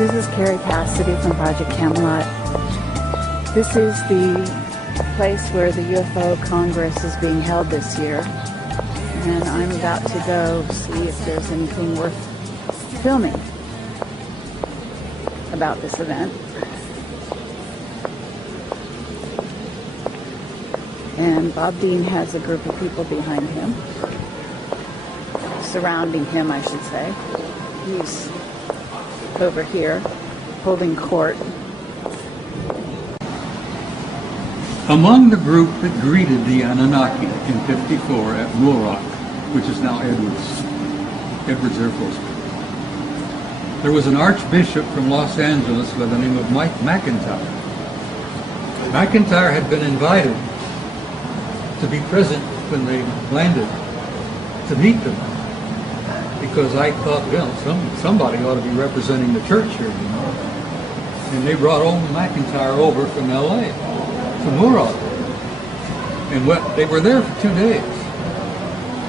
This is Carrie Cassidy from Project Camelot. This is the place where the UFO Congress is being held this year. And I'm about to go see if there's anything worth filming about this event. And Bob Dean has a group of people behind him, surrounding him, I should say. He's over here holding court. Among the group that greeted the Anunnaki in '54 at Muroc, which is now Edwards Air Force Base, there was an archbishop from Los Angeles by the name of Mike McIntyre. McIntyre had been invited to be present when they landed to meet them, because I thought, well, somebody ought to be representing the church here, you know. And they brought old McIntyre over from L.A. to Muroc. And they were there for 2 days.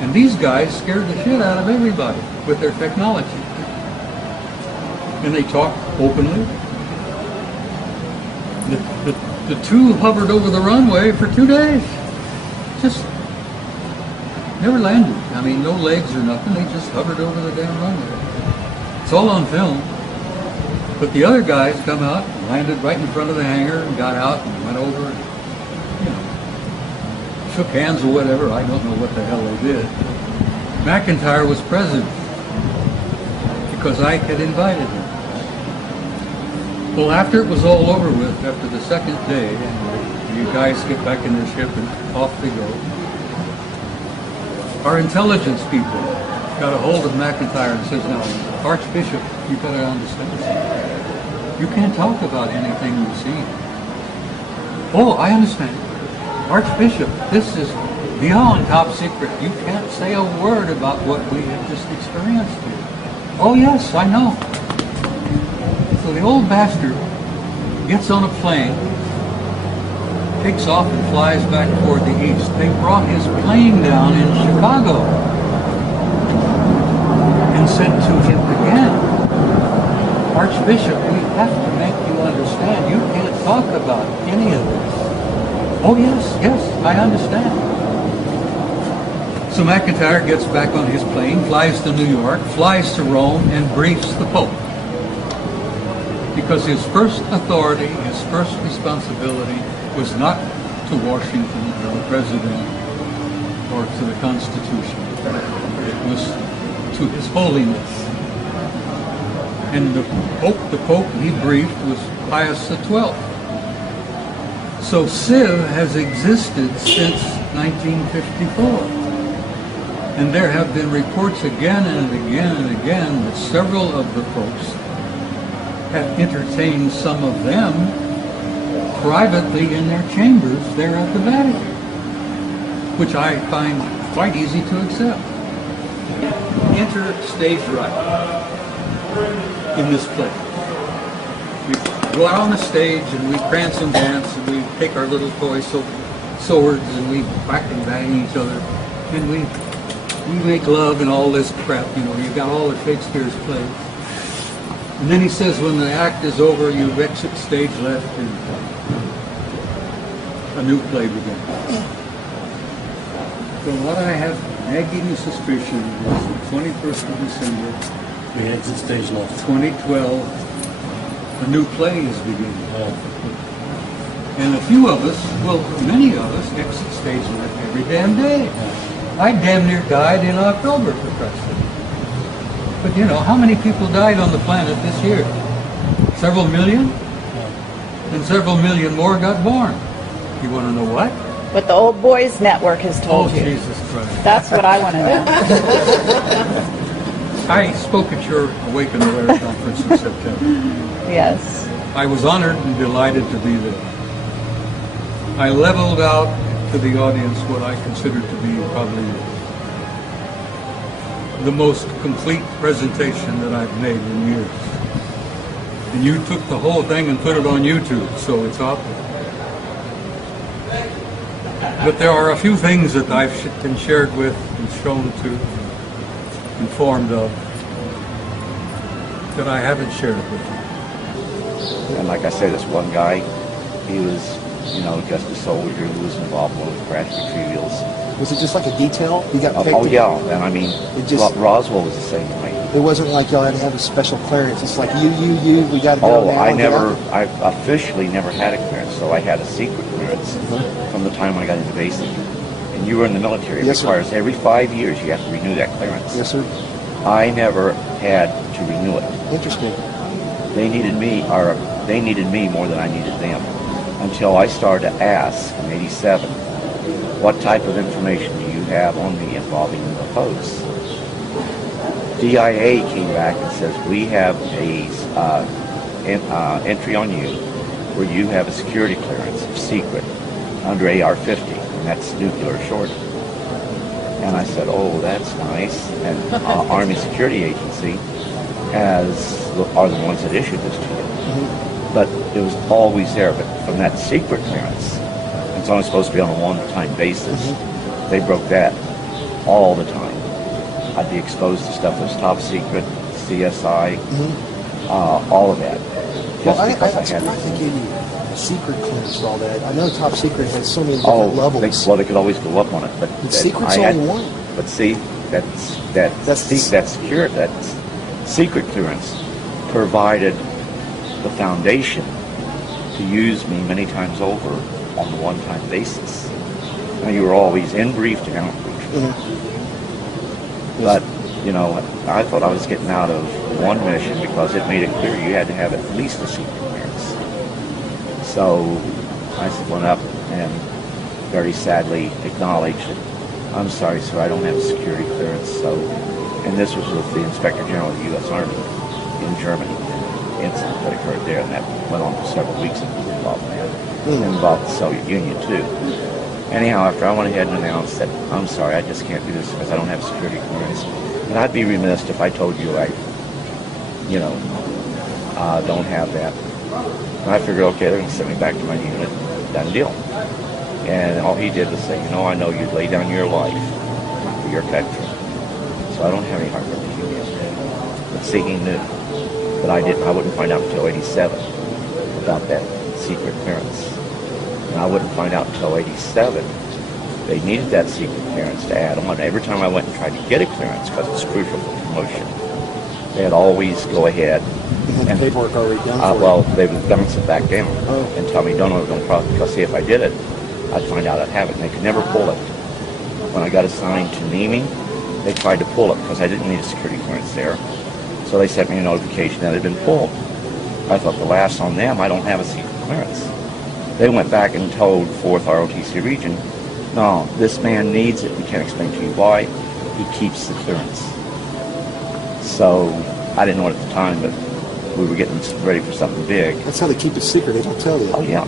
And these guys scared the shit out of everybody with their technology. And they talked openly. The two hovered over the runway for 2 days. Just never landed. I mean, no legs or nothing. They just hovered over the damn runway. It's all on film. But the other guys come out, landed right in front of the hangar, and got out and went over, and, you know, shook hands or whatever. I don't know what the hell they did. McIntyre was present because Ike had invited him. Well, after it was all over with, after the second day, and you guys get back in their ship and off they go, our intelligence people got a hold of McIntyre and says, "Now, Archbishop, you better understand something. You can't talk about anything you've seen." "Oh, I understand. Archbishop, this is beyond top secret. You can't say a word about what we have just experienced here." "Oh, yes, I know." So the old bastard gets on a plane, takes off and flies back toward the east. They brought his plane down in Chicago and said to him again, "Archbishop, we have to make you understand. You can't talk about any of this." "Oh, yes, I understand." So McIntyre gets back on his plane, flies to New York, flies to Rome, and briefs the Pope. Because his first authority, his first responsibility was not to Washington or the President or to the Constitution. It was to His Holiness. And the Pope he briefed was Pius XII. So CIV has existed since 1954. And there have been reports again and again and again that several of the folks have entertained some of them privately in their chambers there at the Vatican, which I find quite easy to accept. Enter stage right in this place. We go out on the stage and we prance and dance and we take our little toy swords and we whack and bang each other and we make love and all this crap, you know. You've got all of Shakespeare's plays. And then he says, when the act is over, you exit stage left and a new play begins. So what I have nagging suspicion is the 21st of December, we exit stage left. 2012, a new play is beginning. And a few of us, well, many of us, exit stage left every damn day. I damn near died in October, for Christ's sake. But you know, how many people died on the planet this year? Several million? And several million more got born. You want to know what? What the Old Boys Network has told you. Oh, Jesus Christ. That's what I want to know. I spoke at your Awaken Aware conference in September. Yes. I was honored and delighted to be there. I leveled out to the audience what I consider to be probably the most complete presentation that I've made in years. And you took the whole thing and put it on YouTube, so it's out there. But there are a few things that I've been shared with and shown to, informed of, that I haven't shared with you. And like I said, this one guy, he was, just a soldier who was involved in one of the crash retrievals. Was it just like a detail? You got picked? Oh yeah, and I mean, Roswell was the same way. It wasn't like y'all had to have a special clearance. It's like we got to go now. I officially never had a clearance, so I had a secret clearance from the time I got into basic. And you were in the military. It requires every 5 years you have to renew that clearance. Yes, sir. I never had to renew it. Interesting. They needed me more than I needed them, until I started to ask in '87, what type of information do you have on me involving UFOs? DIA came back and says, we have a entry on you where you have a security clearance, secret, under AR-50, and that's nuclear shortage. And I said, oh, that's nice. And Army Security Agency are the ones that issued this to you. But it was always there. But from that secret clearance, it's only supposed to be on a one-time basis. They broke that all the time. I'd be exposed to stuff that was top secret, CSI, all of that. Well, I'm surprised they gave you a secret clearance for all that. I know top secret has so many different levels. They could always go up on it, but secret's only one. But see, that secret clearance provided the foundation to use me many times over on a one-time basis. Now, you were always in briefed and out briefed. But, I thought I was getting out of one mission because it made it clear you had to have at least a secret clearance. So I went up and very sadly acknowledged that, I'm sorry, sir, I don't have a security clearance. So, and this was with the Inspector General of the U.S. Army in Germany, an incident that occurred there, and that went on for several weeks and was involved in that. And involved the Soviet Union, too. Anyhow, after I went ahead and announced that, I'm sorry, I just can't do this because I don't have security clearance. And I'd be remiss if I told you I don't have that. And I figured, okay, they're going to send me back to my unit. Done deal. And all he did was say, I know you'd lay down your life for your country. So I don't have any hard work to do. But see, he knew. But I wouldn't find out until '87 about that secret clearance. And I wouldn't find out until '87 they needed that secret clearance to add on. Every time I went and tried to get a clearance, because it's crucial for promotion, they'd always go ahead and paperwork already done they would bounce it back down and tell me, don't process, because see, if I did it, I'd find out I'd have it, and they could never pull it. When I got assigned to Nemi, they tried to pull it because I didn't need a security clearance there. So they sent me a notification that it had been pulled. I thought, the last on them, I don't have a secret clearance. They went back and told 4th ROTC region, no, this man needs it. We can't explain to you why. He keeps the clearance. So I didn't know it at the time, but we were getting ready for something big. That's how they keep it secret. They don't tell you. Oh, yeah.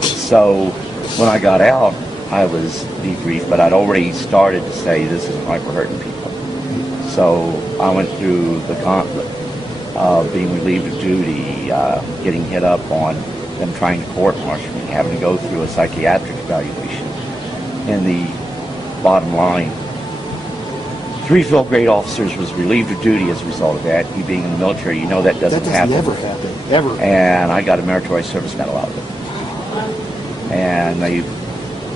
So when I got out, I was debriefed, but I'd already started to say, this isn't like we're hurting people. So I went through the gauntlet of being relieved of duty, getting hit up on them trying to court-martial me, having to go through a psychiatric evaluation. And the bottom line, 3 field grade officers was relieved of duty as a result of that. You being in the military, that doesn't happen. That doesn't ever happen, ever. And I got a meritorious service medal out of it. And they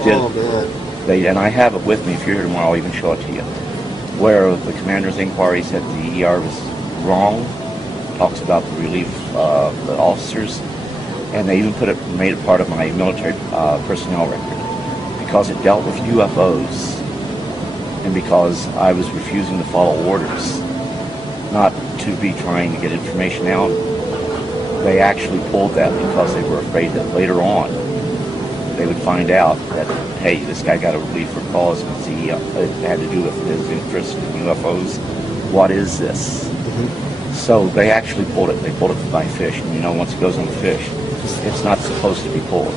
did. Oh, man. And I have it with me. If you're here tomorrow, I'll even show it to you. Where the commander's inquiry said the ER was wrong, talks about the relief of the officers, and they even made it part of my military personnel record because it dealt with UFOs and because I was refusing to follow orders, not to be trying to get information out. They actually pulled that because they were afraid that later on they would find out that, hey, this guy got a relief for cause because it had to do with his interest in UFOs. what is this? So they actually pulled it. They pulled it by fish, and you know, once it goes on the fish, it's not supposed to be pulled.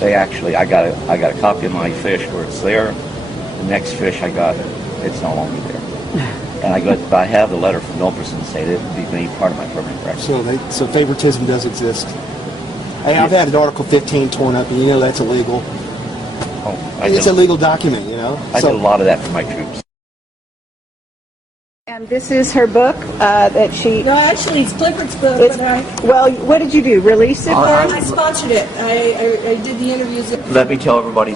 They actually, I got a copy of my fish where it's there. The next fish I got, it's no longer there. And I have the letter from Milperson saying it would be made part of my permanent record. So favoritism does exist. Hey, I've had an Article 15 torn up, and you know that's illegal. Oh, It's a legal document, you know. I did a lot of that for my troops. And this is her book that she... No, actually, it's Clifford's book, It's, but well, what did you do? Release it for I us? sponsored it. I did the interviews. Let me tell everybody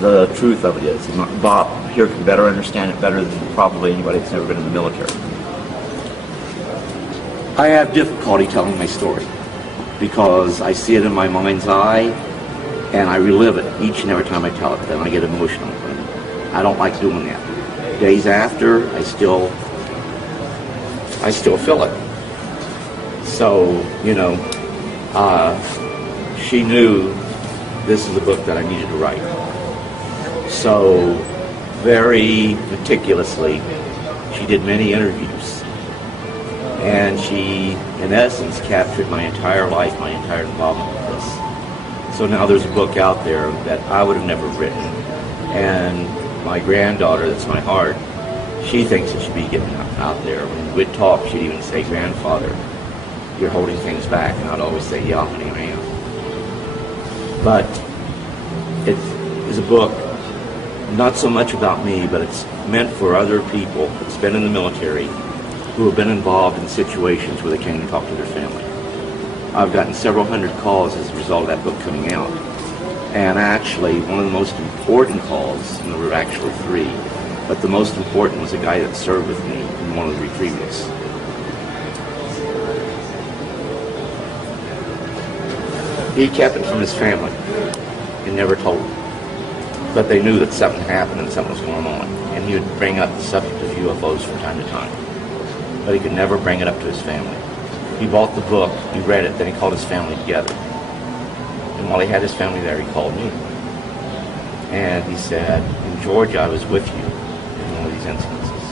the truth of it is. Bob here can better understand it better than probably anybody that's never been in the military. I have difficulty telling my story because I see it in my mind's eye and I relive it each and every time I tell it. Then I get emotional. And I don't like doing that. Days after, I still feel it. So, you know, she knew this is a book that I needed to write. So, very meticulously, she did many interviews. And she, in essence, captured my entire life, my entire involvement with this. So now there's a book out there that I would have never written. And my granddaughter, that's my heart, she thinks it should be given out there. When we'd talk, she'd even say, "Grandfather, you're holding things back." And I'd always say, "Yeah, honey, I am." But it is a book not so much about me, but it's meant for other people that's been in the military who have been involved in situations where they can't even talk to their family. I've gotten several hundred calls as a result of that book coming out. And actually, one of the most important calls, and there were actually three, but the most important was a guy that served with me in one of the retrievals. He kept it from his family and never told them. But they knew that something happened and something was going on. And he would bring up the subject of UFOs from time to time. But he could never bring it up to his family. He bought the book, he read it, then he called his family together. And while he had his family there, he called me. And he said, "In Georgia, I was with you in one of these incidences."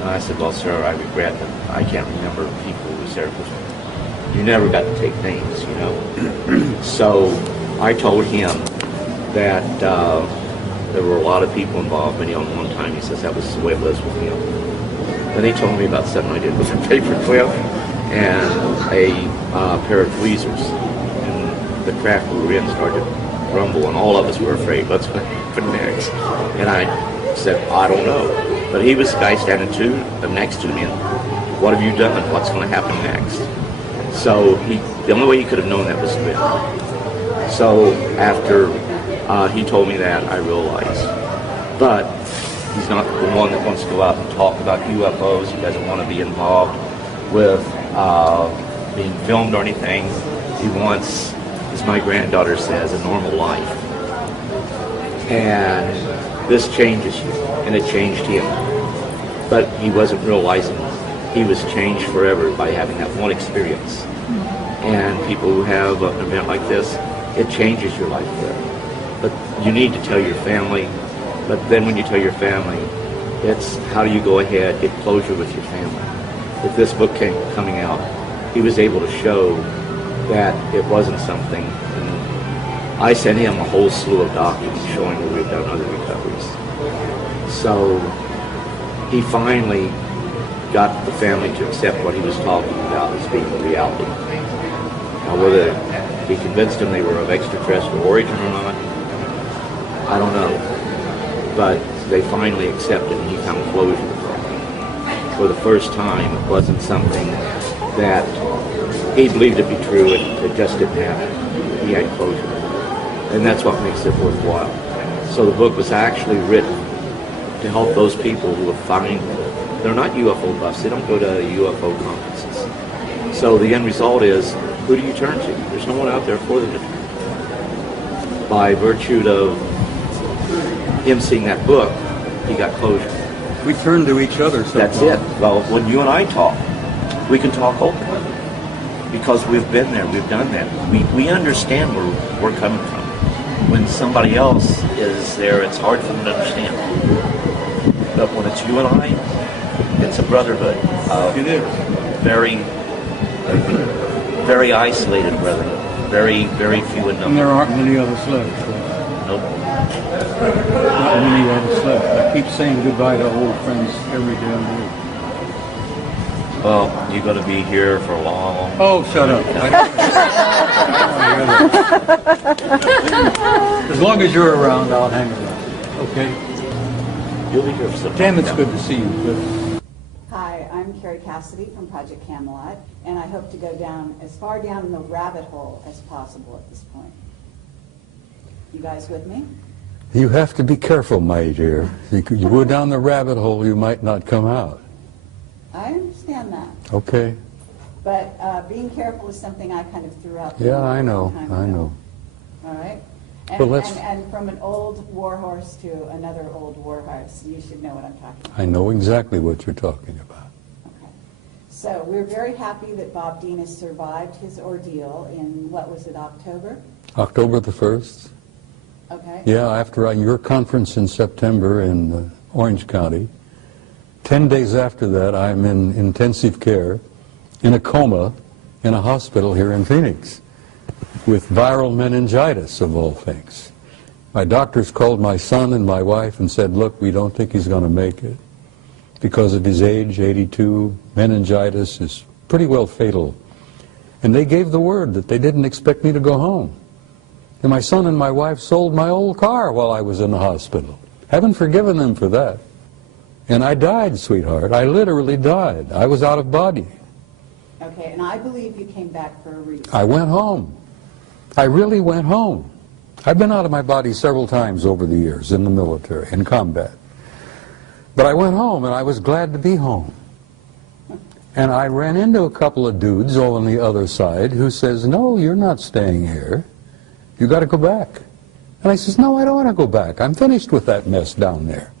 And I said, "Well, sir, I regret that I can't remember people who was there because you never got to take names, you know." So I told him that there were a lot of people involved, many on one time. He says that was the way it was with him. Then he told me about something I did with a paperclip and a pair of tweezers. And the craft we were in started to rumble, and all of us were afraid, what's going to happen next? And I said, "I don't know." But he was the guy standing next to me, and "What have you done? What's going to happen next?" So the only way he could have known that was to win. So after he told me that, I realized. But he's not the one that wants to go out and talk about UFOs. He doesn't want to be involved with being filmed or anything. He wants, as my granddaughter says, a normal life. And this changes you, and it changed him. But he wasn't realizing he was changed forever by having that one experience. And people who have an event like this, it changes your life there. But you need to tell your family. But then when you tell your family, it's how do you go ahead, get closure with your family. With this book coming out, he was able to show that it wasn't something. And I sent him a whole slew of documents showing that we've done other recoveries. So he finally got the family to accept what he was talking about as being a reality. Now whether he convinced them they were of extraterrestrial origin or not, I don't know. But they finally accepted, and he found closure with that. For the first time, it wasn't something that he believed to be true, and it just didn't happen. He had closure. And that's what makes it worthwhile. So the book was actually written to help those people who are they're not UFO buffs, they don't go to UFO conferences. So the end result is, who do you turn to? There's no one out there for them to turn. By virtue of him seeing that book, he got closure. We turn to each other sometimes. That's it. Well, when you and I talk, we can talk openly because we've been there, we've done that. We understand where we're coming from. When somebody else is there, it's hard for them to understand. But when it's you and I, It's a brotherhood. It is. Very, very isolated brotherhood. Very, very few in And number. there aren't many of us left. So Nope. not many of us left. I keep saying goodbye to old friends every damn day. Well, you're going to be here for a long. Oh, shut up. As long as you're around, I'll hang around. Okay? You'll be here for some Damn, time. it's good to see you, Cliff. Hi, I'm Carrie Cassidy from Project Camelot, and I hope to go down as far down in the rabbit hole as possible at this point. You guys with me? You have to be careful, my dear. You go down the rabbit hole, you might not come out. I understand that. Okay. But being careful is something I kind of threw out there. Yeah, a I know. long time I ago. know. All right? And, Well, let's- and from an old war horse to another old war horse, you should know what I'm talking about. I know exactly what you're talking about. Okay. So we're very happy that Bob Dean has survived his ordeal in, what was it, October? October the 1st? Okay. Yeah, after your conference in September in Orange County. 10 days after that, I'm in intensive care, in a coma, in a hospital here in Phoenix, with viral meningitis, of all things. My doctors called my son and my wife and said, look, we don't think he's going to make it. Because of his age, 82, meningitis is pretty well fatal. And they gave the word that they didn't expect me to go home. And my son and my wife sold my old car while I was in the hospital. Haven't forgiven them for that. And I died, sweetheart. I literally died. I was out of body. Okay, and I believe you came back for a reason. I went home. I really went home. I've been out of my body several times over the years in the military, in combat. But I went home, and I was glad to be home. And I ran into a couple of dudes on the other side who says, no, you're not staying here. You got to go back. And I says, no, I don't want to go back. I'm finished with that mess down there.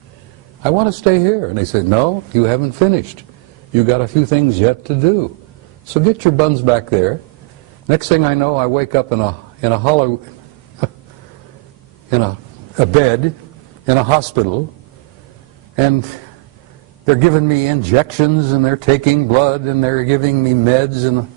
I want to stay here. And they said, no, you haven't finished. You got a few things yet to do. So get your buns back there. Next thing I know, I wake up in a hollow, in a bed, in a hospital, and they're giving me injections, and they're taking blood, and they're giving me meds, and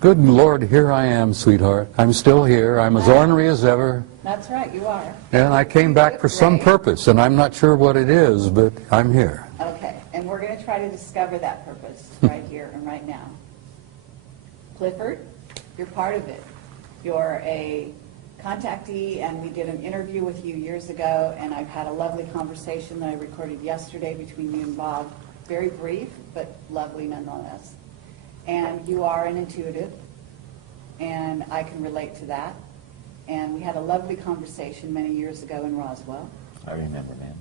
good Lord, here I am, sweetheart. I'm still here. I'm as ornery as ever. That's right, you are. And I came back for some Right. purpose, and I'm not sure what it is, but I'm here. Okay, and we're going to try to discover that purpose right here and right now. Clifford, you're part of it. You're a contactee, and we did an interview with you years ago, and I've had a lovely conversation that I recorded yesterday between you and Bob. Very brief, but lovely nonetheless. And you are an intuitive, and I can relate to that. And we had a lovely conversation many years ago in Roswell. I remember, man.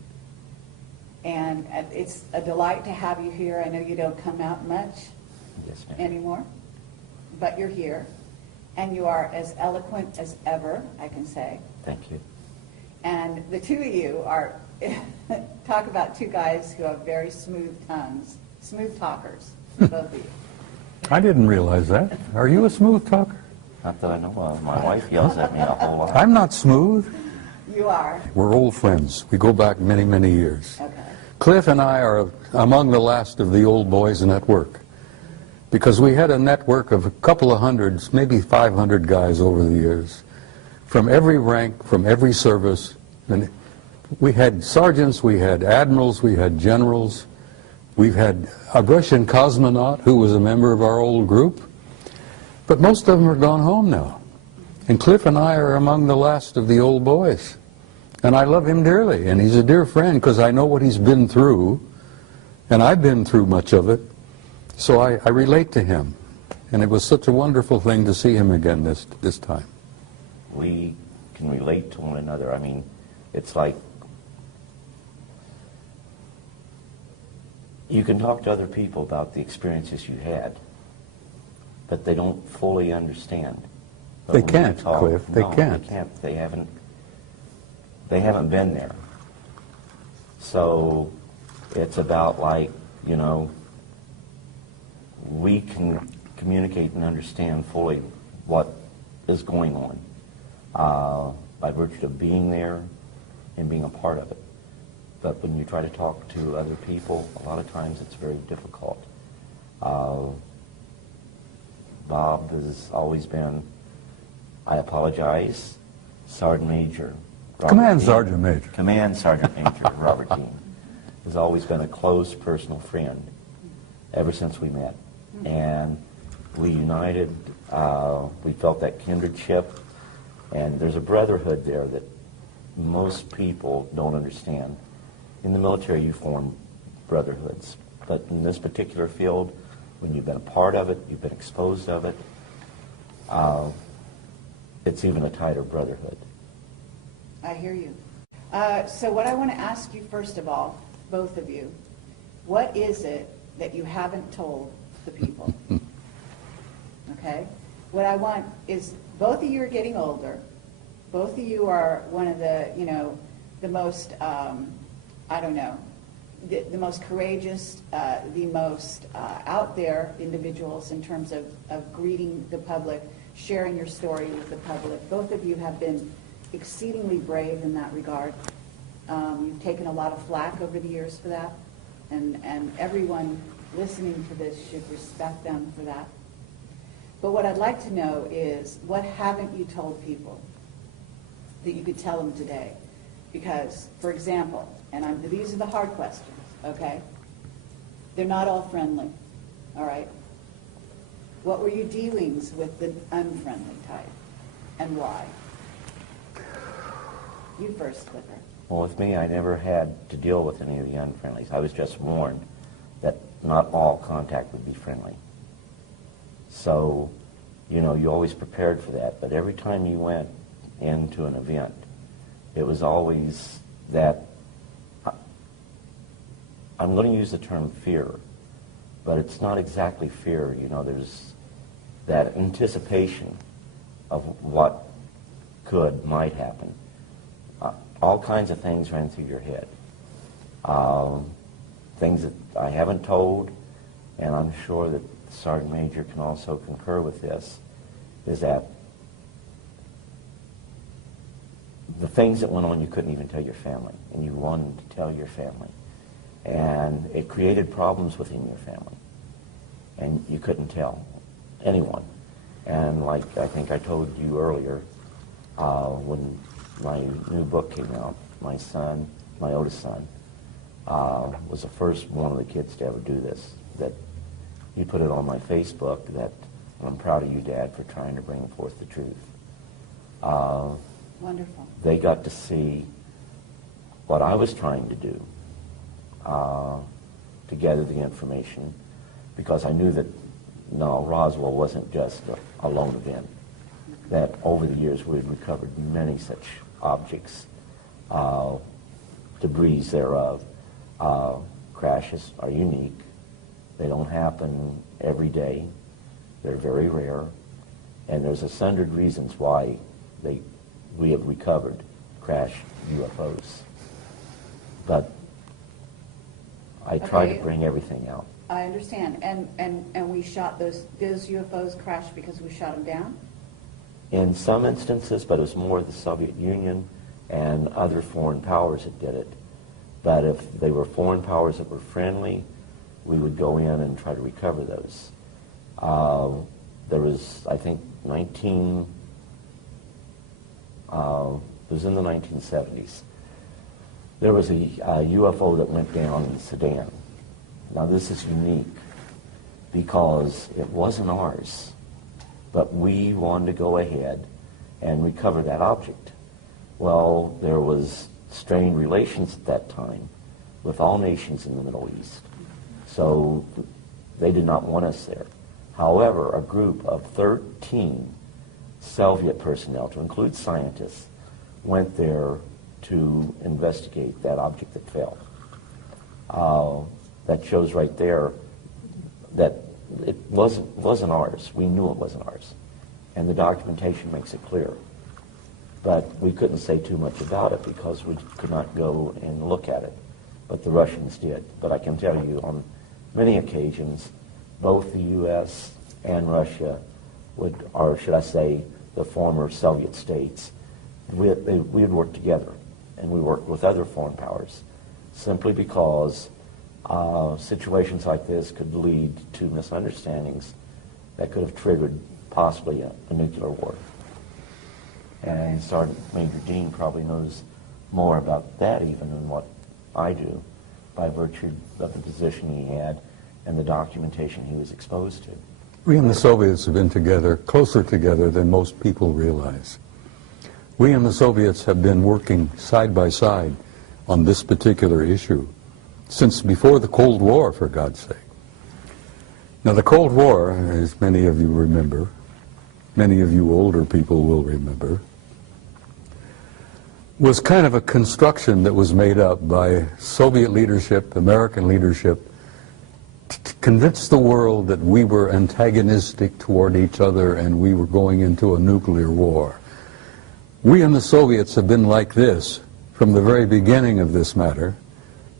And it's a delight to have you here. I know you don't come out much Yes, ma'am. anymore, but you're here. And you are as eloquent as ever, I can say. Thank you. And the two of you are, talk about two guys who have very smooth tongues, smooth talkers, both of you. I didn't realize that. Are you a smooth talker? Not that I know of. My wife yells at me a whole lot. I'm not smooth. You are. We're old friends. We go back many, many years. Okay. Cliff and I are among the last of the old boys network, because we had a network of a couple of hundreds, maybe 500 guys over the years, from every rank, from every service. And we had sergeants, we had admirals, we had generals. We've had a Russian cosmonaut who was a member of our old group. But most of them are gone home now. And Cliff and I are among the last of the old boys. And I love him dearly, and he's a dear friend because I know what he's been through, and I've been through much of it, so I relate to him. And it was such a wonderful thing to see him again this time. We can relate to one another. I mean, it's like you can talk to other people about the experiences you had, but they don't fully understand. But They when you can't, talk- Cliff. They no, can't. They can't. They haven't been there. So it's about, like, you know, we can communicate and understand fully what is going on by virtue of being there and being a part of it. but when you try to talk to other people, a lot of times it's very difficult. Bob has always been, I apologize, Sergeant Major. Command Sergeant Major. Command Sergeant Major Robert Dean has always been a close personal friend ever since we met. And we united, we felt that kindredship, and there's a brotherhood there that most people don't understand. In the military, you form brotherhoods, but in this particular field, when you've been a part of it, you've been exposed of it, it's even a tighter brotherhood. I hear you. So what I want to ask you first of all, both of you, what is it that you haven't told the people? Okay? What I want is, both of you are getting older. Both of you are one of the, the most, I don't know, the most courageous, the most out there individuals in terms of greeting the public, sharing your story with the public. Both of you have been exceedingly brave in that regard. You've taken a lot of flack over the years for that, and everyone listening to this should respect them for that. But what I'd like to know is, what haven't you told people that you could tell them today? Because, for example, and these are the hard questions, okay? They're not all friendly, all right? What were your dealings with the unfriendly type, and why? You first, Clipper. Well, with me, I never had to deal with any of the unfriendlies. I was just warned that not all contact would be friendly. So, you always prepared for that. But every time you went into an event, it was always that, I'm going to use the term fear, but it's not exactly fear. There's that anticipation of what might happen. All kinds of things ran through your head. Things that I haven't told, and I'm sure that the Sergeant Major can also concur with this, is that the things that went on you couldn't even tell your family, and you wanted to tell your family. And it created problems within your family, and you couldn't tell anyone. And like I think I told you earlier, when my new book came out, my son, my oldest son, was the first one of the kids to ever do this. That he put it on my Facebook that I'm proud of you, Dad, for trying to bring forth the truth. Wonderful. They got to see what I was trying to do to gather the information, because I knew that Roswell wasn't just a lone event. That over the years we had recovered many such objects, debris thereof. Crashes are unique. They don't happen every day. They're very rare. And there's 100 reasons why we have recovered crashed UFOs. But I try to bring everything out. I understand. And we shot those UFOs crashed because we shot them down? In some instances, but it was more the Soviet Union and other foreign powers that did it. But if they were foreign powers that were friendly, we would go in and try to recover those. There was, I think, it was in the 1970s. There was a UFO that went down in Sudan. Now this is unique because it wasn't ours, but we wanted to go ahead and recover that object. Well, there was strained relations at that time with all nations in the Middle East, so they did not want us there. However, a group of 13 Soviet personnel, to include scientists, went there to investigate that object that fell. That shows right there that it wasn't ours. We knew it wasn't ours. And the documentation makes it clear. But we couldn't say too much about it because we could not go and look at it. But the Russians did. But I can tell you on many occasions, both the U.S. and Russia or should I say the former Soviet states, we would work together. And we worked with other foreign powers. simply because situations like this could lead to misunderstandings that could have triggered possibly a nuclear war. And Sergeant Major Dean probably knows more about that even than what I do, by virtue of the position he had and the documentation he was exposed to. We and the Soviets have been together, closer together than most people realize. We and the Soviets have been working side by side on this particular issue since before the Cold War, for God's sake. Now, the Cold War, as many of you remember, many of you older people will remember, was kind of a construction that was made up by Soviet leadership, American leadership, to convince the world that we were antagonistic toward each other and we were going into a nuclear war. We and the Soviets have been like this from the very beginning of this matter,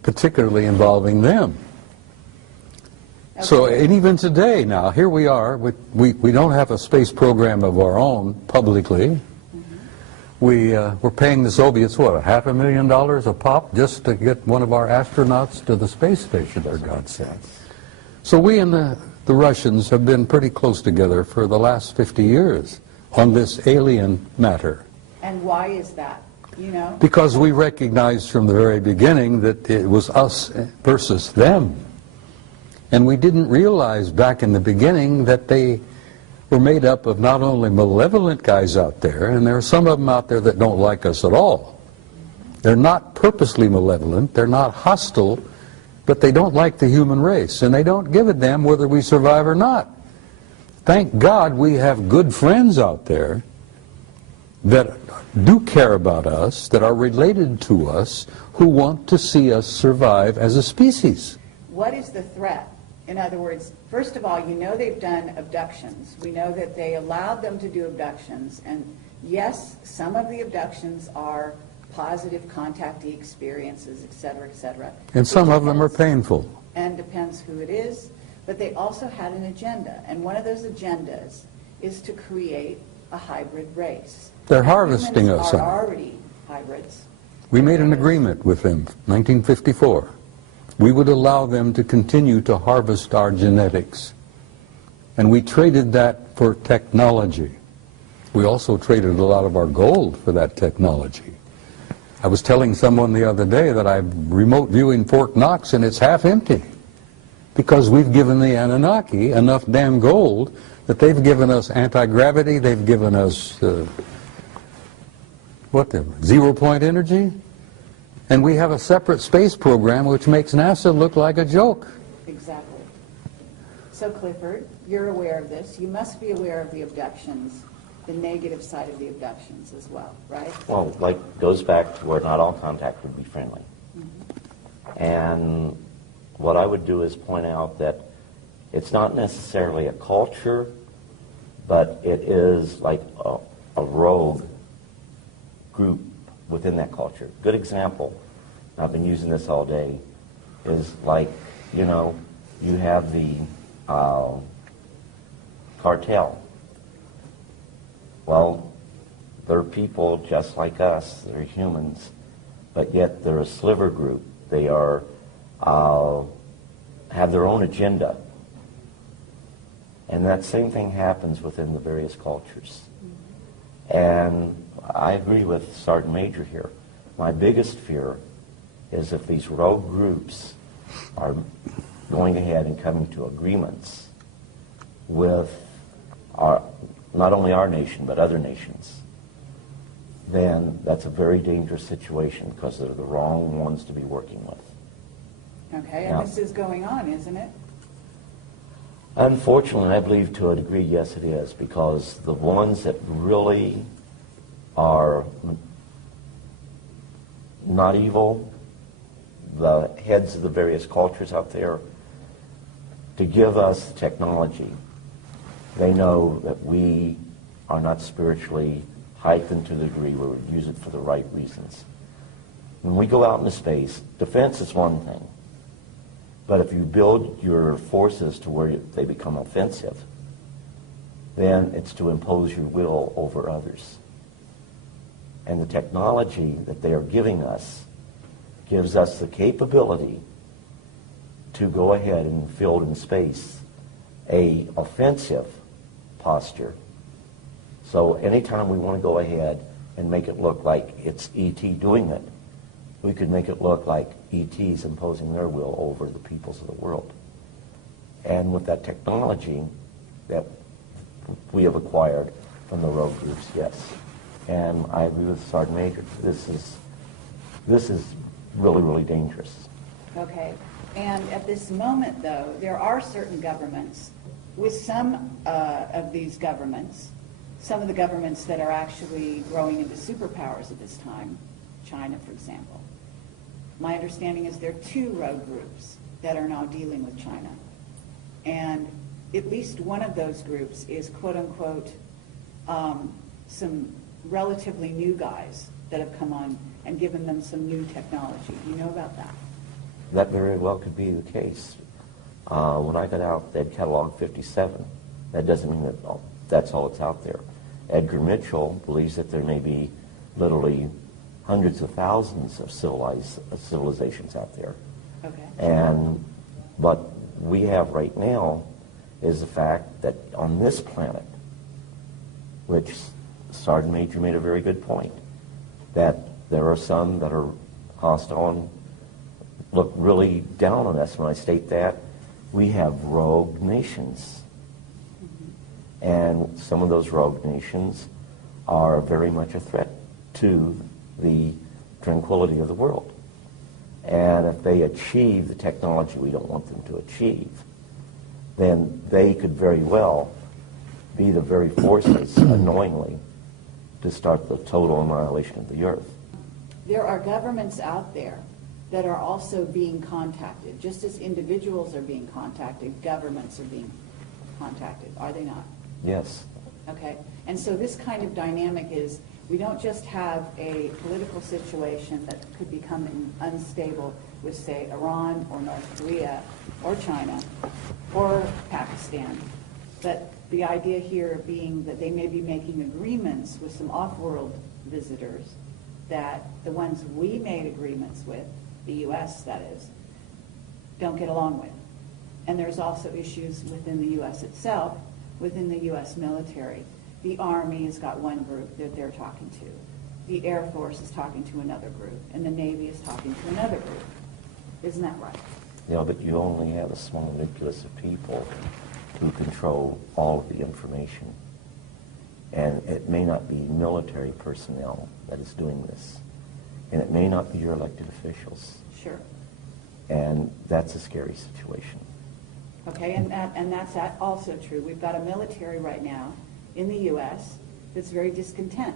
particularly involving them. Okay. So, and even today now, here we are, we don't have a space program of our own publicly. We're paying the Soviets, what, $500,000 a pop just to get one of our astronauts to the space station, for God's sake. So we and the Russians have been pretty close together for the last 50 years on this alien matter. And why is that? You know? Because we recognized from the very beginning that it was us versus them. And we didn't realize back in the beginning that they were made up of not only malevolent guys out there, and there are some of them out there that don't like us at all. They're not purposely malevolent, they're not hostile, but they don't like the human race, and they don't give a damn whether we survive or not. Thank God we have good friends out there that do care about us, that are related to us, who want to see us survive as a species. What is the threat? In other words, first of all, you know they've done abductions. We know that they allowed them to do abductions. And yes, some of the abductions are positive contactee experiences, et cetera, et cetera. And some of them are painful. And depends who it is. But they also had an agenda. And one of those agendas is to create a hybrid race. They're harvesting us. Humans are already hybrids. We made an agreement with them, 1954. We would allow them to continue to harvest our genetics. And we traded that for technology. We also traded a lot of our gold for that technology. I was telling someone the other day that I'm remote viewing Fort Knox and it's half empty because we've given the Anunnaki enough damn gold that they've given us anti-gravity, they've given us, zero-point energy? And we have a separate space program which makes NASA look like a joke. Exactly. So Clifford, you're aware of this. You must be aware of the abductions, the negative side of the abductions as well, right? Well, like, goes back to where not all contact would be friendly. Mm-hmm. And what I would do is point out that it's not necessarily a culture, but it is like a rogue group within that culture. Good example, I've been using this all day, is like, you know, you have the cartel. Well, they're people just like us, they're humans, but yet they're a sliver group. They are, have their own agenda. And that same thing happens within the various cultures. And I agree with Sergeant Major here. My biggest fear is if these rogue groups are going ahead and coming to agreements with not only our nation, but other nations, then that's a very dangerous situation because they're the wrong ones to be working with. Okay, now, and this is going on, isn't it? Unfortunately, I believe to a degree, yes, it is, because the ones that really are not evil, the heads of the various cultures out there, to give us technology. They know that we are not spiritually heightened to the degree where we use it for the right reasons. When we go out into space, defense is one thing. But if you build your forces to where they become offensive, then it's to impose your will over others. And the technology that they are giving us gives us the capability to go ahead and field in space a offensive posture. So anytime we want to go ahead and make it look like it's ET doing it, we could make it look like ET's imposing their will over the peoples of the world. And with that technology that we have acquired from the rogue groups, yes. And I agree with Sergeant Major. This is really, really dangerous. Okay. And at this moment, though, there are certain governments, with some of these governments, some of the governments that are actually growing into superpowers at this time, China, for example. My understanding is there are 2 rogue groups that are now dealing with China. And at least one of those groups is, quote unquote, some relatively new guys that have come on and given them some new technology. Do you know about that? That very well could be the case. When I got out, they'd cataloged 57. That doesn't mean that that's all that's out there. Edgar Mitchell believes that there may be literally hundreds of thousands of civilizations out there. Okay. And what we have right now is the fact that on this planet, which Sergeant Major made a very good point, that there are some that are hostile and look really down on us when I state that. We have rogue nations. And some of those rogue nations are very much a threat to the tranquility of the world. And if they achieve the technology we don't want them to achieve, then they could very well be the very forces, unknowingly, to start the total annihilation of the earth. There are governments out there that are also being contacted. Just as individuals are being contacted, governments are being contacted, are they not? Yes. Okay. And so this kind of dynamic is, we don't just have a political situation that could become unstable with, say, Iran or North Korea or China or Pakistan, but the idea here being that they may be making agreements with some off-world visitors that the ones we made agreements with, the U.S. that is, don't get along with. And there's also issues within the U.S. itself, within the U.S. military. The Army has got one group that they're talking to. The Air Force is talking to another group, and the Navy is talking to another group. Isn't that right? Yeah, but you only have a small nucleus of people who control all of the information. And it may not be military personnel that is doing this. And it may not be your elected officials. Sure. And that's a scary situation. Okay, and that's also true. We've got a military right now in the U.S. that's very discontent.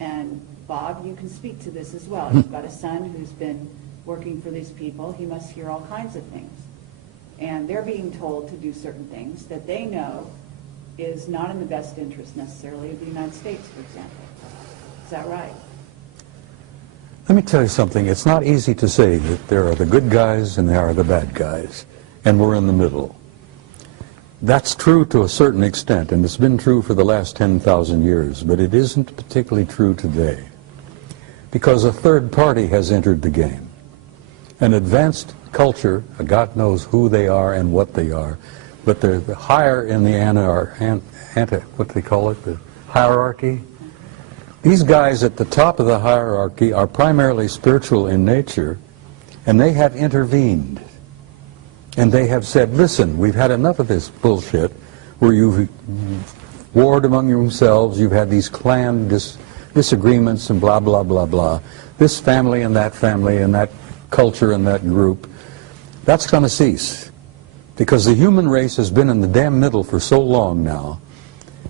And Bob, you can speak to this as well. You've got a son who's been working for these people. He must hear all kinds of things. And they're being told to do certain things that they know is not in the best interest necessarily of the United States, for example. Is that right? Let me tell you something. It's not easy to say that there are the good guys and there are the bad guys, and we're in the middle. That's true to a certain extent, and it's been true for the last 10,000 years, but it isn't particularly true today, because a third party has entered the game. An advanced culture, God knows who they are and what they are, but they're higher in the what they call it, the hierarchy. These guys at the top of the hierarchy are primarily spiritual in nature, and they have intervened. And they have said, listen, we've had enough of this bullshit where you've warred among yourselves, you've had these clan disagreements and blah, blah, blah, blah. This family and that culture and that group, that's going to cease. Because the human race has been in the damn middle for so long now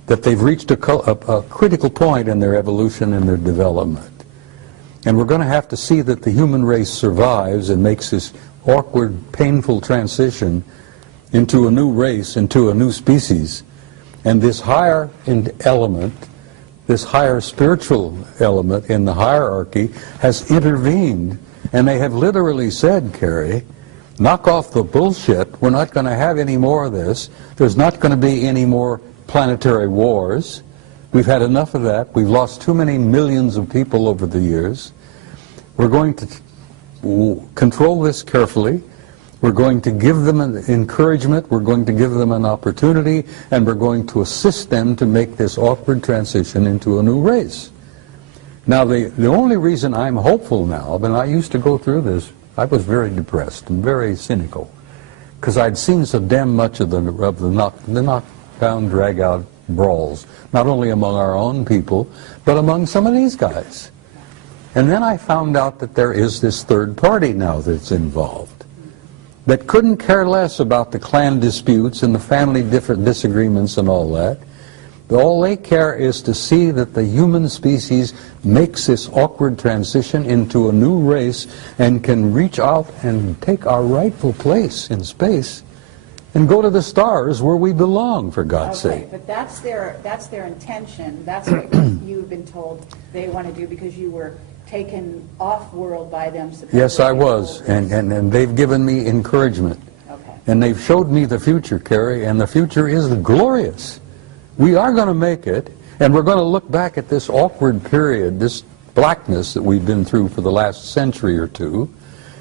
that they've reached a critical point in their evolution and their development. And we're going to have to see that the human race survives and makes this awkward, painful transition into a new race, into a new species. And this higher element, this higher spiritual element in the hierarchy has intervened, and they have literally said, Carrie, knock off the bullshit, we're not going to have any more of this, there's not going to be any more planetary wars, we've had enough of that, we've lost too many millions of people over the years, we're going to control this carefully. We're going to give them an encouragement, we're going to give them an opportunity, and we're going to assist them to make this awkward transition into a new race. Now, the only reason I'm hopeful now, when I used to go through this, I was very depressed and very cynical, because I'd seen so damn much of the knockdown, drag-out brawls, not only among our own people, but among some of these guys. And then I found out that there is this third party now that's involved, that couldn't care less about the clan disputes and the family disagreements and all that. All they care is to see that the human species makes this awkward transition into a new race and can reach out and take our rightful place in space and go to the stars where we belong, for God's sake. But that's their intention. That's what you've been told they want to do, because you were taken off-world by them. Yes, I was, and they've given me encouragement. Okay. And they've showed me the future, Carrie, and the future is glorious. We are going to make it, and we're going to look back at this awkward period, this blackness that we've been through for the last century or two,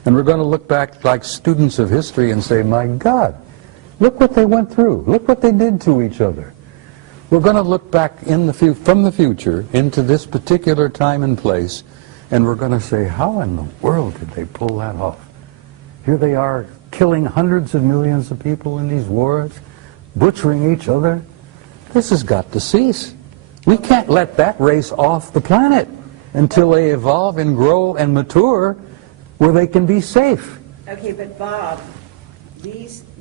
and we're going to look back like students of history and say, my God, look what they went through. Look what they did to each other. We're going to look back from the future into this particular time and place, and we're going to say, how in the world did they pull that off? Here they are killing hundreds of millions of people in these wars, butchering each other. This has got to cease. We can't let that race off the planet until they evolve and grow and mature where they can be safe. Okay, but Bob,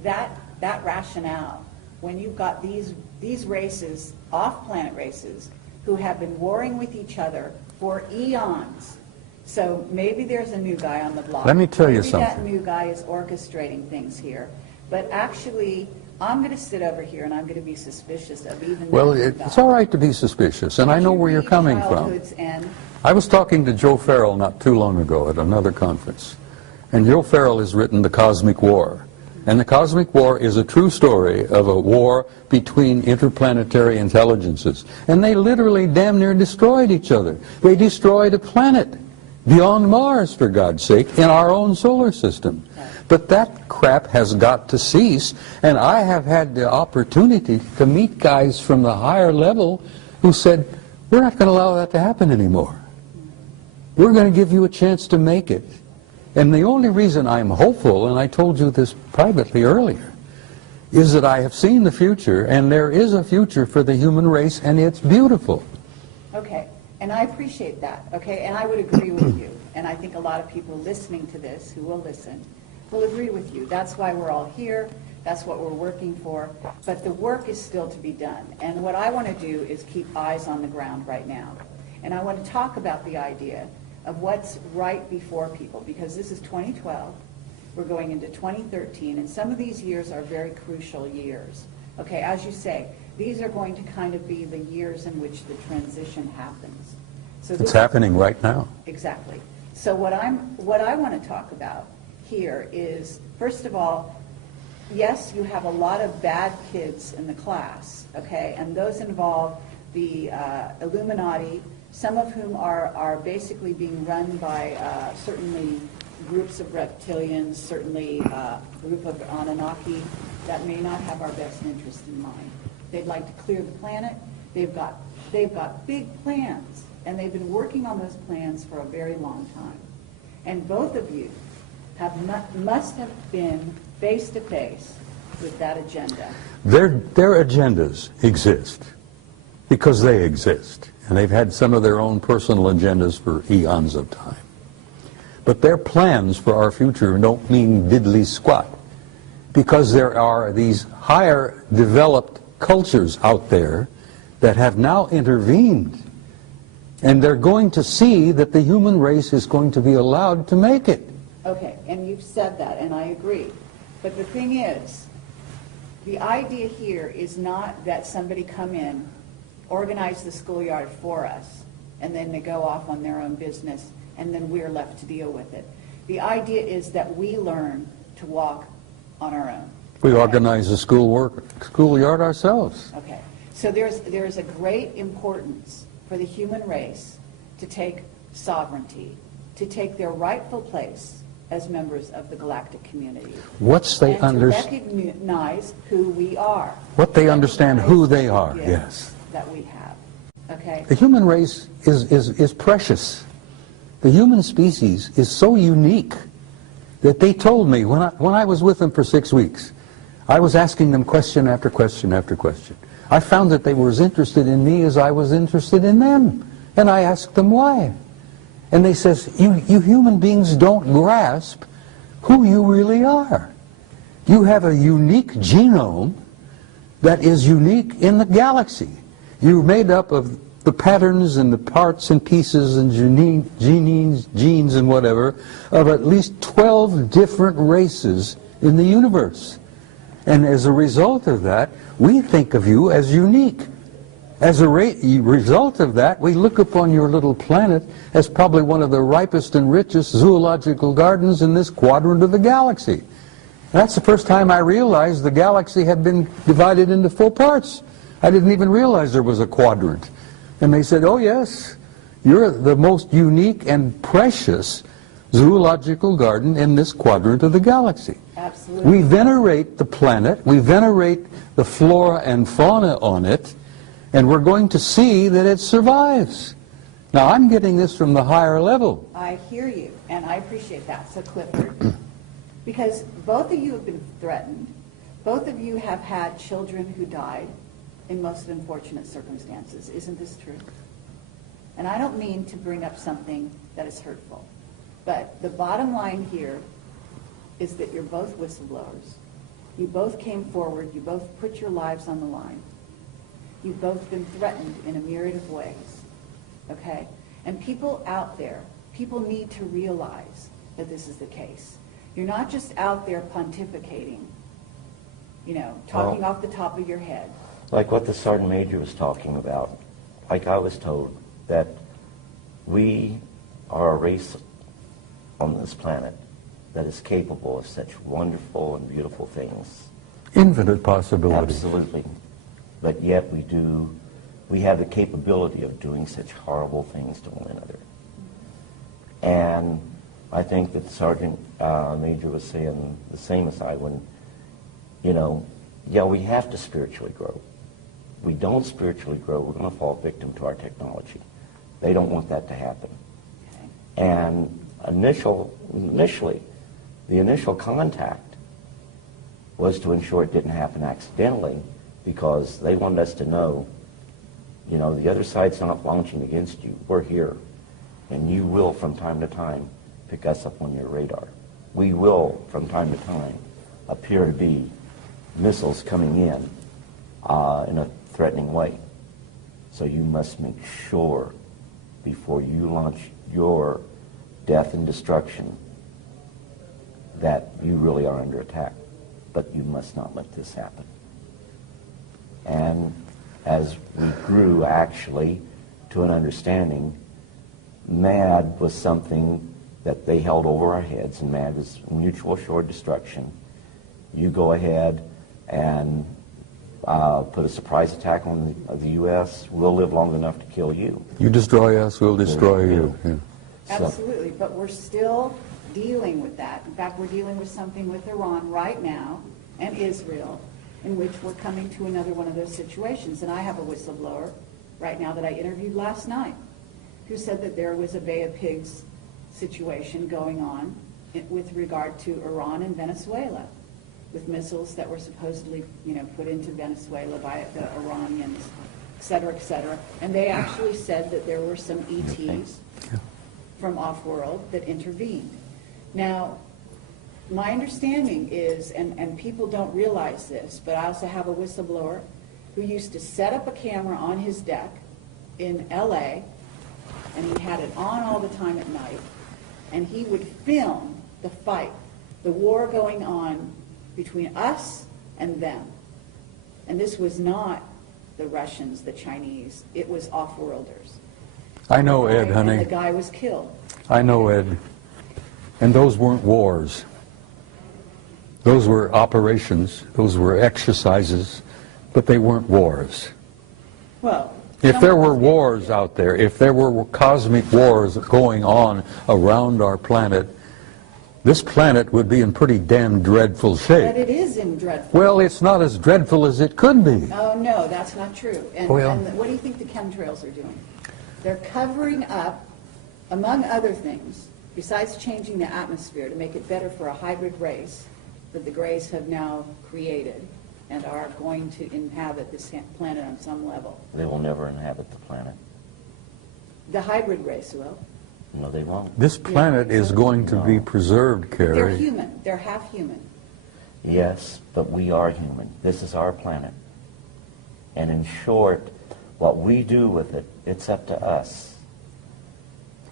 that rationale, when you've got these races, off-planet races, who have been warring with each other for eons. So maybe there's a new guy on the block. Let me tell you maybe something. That new guy is orchestrating things here. But actually, I'm going to sit over here and I'm going to be suspicious of even Well, that new it's guy. all right to be suspicious, and I know where you're coming from. Childhood's End. I was talking to Joe Farrell not too long ago at another conference, and Joe Farrell has written The Cosmic War. And The Cosmic War is a true story of a war between interplanetary intelligences. And they literally damn near destroyed each other. They destroyed a planet beyond Mars, for God's sake, in our own solar system. But that crap has got to cease, and I have had the opportunity to meet guys from the higher level who said, we're not going to allow that to happen anymore. We're going to give you a chance to make it. And the only reason I'm hopeful, and I told you this privately earlier, is that I have seen the future, and there is a future for the human race, and it's beautiful. Okay, and I appreciate that, okay, and I would agree with you. And I think a lot of people listening to this, who will listen, will agree with you. That's why we're all here. That's what we're working for. But the work is still to be done. And what I want to do is keep eyes on the ground right now. And I want to talk about the idea of what's right before people, because this is 2012. We're going into 2013, and some of these years are very crucial years. Okay, as you say, these are going to kind of be the years in which the transition happens. So It's happening right now. Exactly. So what I want to talk about here is, first of all, yes, you have a lot of bad kids in the class, okay, and those involve the Illuminati, some of whom are basically being run by certainly groups of reptilians, certainly a group of Anunnaki that may not have our best interest in mind. They'd like to clear the planet. They've got big plans, and they've been working on those plans for a very long time. And both of you must have been face to face with that agenda. Their agendas exist because they exist, and they've had some of their own personal agendas for eons of time. But their plans for our future don't mean diddly squat, because there are these higher developed cultures out there that have now intervened, and they're going to see that the human race is going to be allowed to make it. Okay, and you've said that, and I agree. But the thing is, the idea here is not that somebody come in, organize the schoolyard for us, and then they go off on their own business, and then we're left to deal with it. The idea is that we learn to walk on our own. We organize the schoolyard ourselves. Okay, so there's a great importance for the human race to take sovereignty, to take their rightful place as members of the galactic community. What's they and to understand? recognize who we are. What they understand who they are, Gifts yes. that we have. Okay? The human race is precious. The human species is so unique that they told me when I was with them for 6 weeks, I was asking them question after question after question. I found that they were as interested in me as I was interested in them. And I asked them why. And they says, you human beings don't grasp who you really are. You have a unique genome that is unique in the galaxy. You're made up of the patterns and the parts and pieces and genes and whatever of at least 12 different races in the universe. And as a result of that, we think of you as unique. As a result of that, we look upon your little planet as probably one of the ripest and richest zoological gardens in this quadrant of the galaxy. That's the first time I realized the galaxy had been divided into 4 parts. I didn't even realize there was a quadrant. And they said, oh yes, you're the most unique and precious zoological garden in this quadrant of the galaxy. Absolutely. We venerate the planet, we venerate the flora and fauna on it, and we're going to see that it survives. Now, I'm getting this from the higher level. I hear you, and I appreciate that. So, Clifford, because both of you have been threatened, both of you have had children who died in most unfortunate circumstances. Isn't this true? And I don't mean to bring up something that is hurtful, but the bottom line here is that you're both whistleblowers. You both came forward. You both put your lives on the line. You've both been threatened in a myriad of ways, okay? And people out there, people need to realize that this is the case. You're not just out there pontificating, you know, talking off the top of your head. Like what the Sergeant Major was talking about, like I was told that we are a race on this planet that is capable of such wonderful and beautiful things. Infinite possibilities. Absolutely. But yet we have the capability of doing such horrible things to one another. And I think that the Sergeant Major was saying the same as I when, you know, yeah, we have to spiritually grow. If we don't spiritually grow, we're going to fall victim to our technology. They don't want that to happen. And initially, the initial contact was to ensure it didn't happen accidentally, because they wanted us to know, you know, the other side's not launching against you. We're here. And you will, from time to time, pick us up on your radar. We will, from time to time, appear to be missiles coming in a threatening way. So you must make sure, before you launch your death and destruction, that you really are under attack. But you must not let this happen. And as we grew, actually, to an understanding, MAD was something that they held over our heads, and MAD was mutual assured destruction. You go ahead and put a surprise attack on the U.S., we'll live long enough to kill you. You destroy us, we'll destroy you. Yeah. Absolutely, but we're still dealing with that. In fact, we're dealing with something with Iran right now and Israel, in which we're coming to another one of those situations. And I have a whistleblower right now that I interviewed last night who said that there was a Bay of Pigs situation going on with regard to Iran and Venezuela, with missiles that were supposedly, you know, put into Venezuela by the Iranians, et cetera, et cetera. And they actually said that there were some ETs from off-world that intervened. Now, my understanding is, and people don't realize this, but I also have a whistleblower who used to set up a camera on his deck in LA, and he had it on all the time at night, and he would film the fight, the war going on between us and them. And this was not the Russians, the Chinese, it was off-worlders. I know, Ed, honey. And the guy was killed. I know, Ed. And those weren't wars. Those were operations, those were exercises, but they weren't wars. Well, if there were wars out there, if there were cosmic wars going on around our planet, this planet would be in pretty damn dreadful But shape. it is in dreadful. Well, it's not as dreadful as it could be. Oh, no, that's not true. And, Well- and what do you think the chemtrails are doing? They're covering up, among other things, besides changing the atmosphere to make it better for a hybrid race that the Greys have now created and are going to inhabit this planet on some level. They will never inhabit the planet. The hybrid race will. No, they won't. This planet is going to be preserved, They're Carrie. human. They're half human. Yes, but we are human. This is our planet. And in short, what we do with it, it's up to us.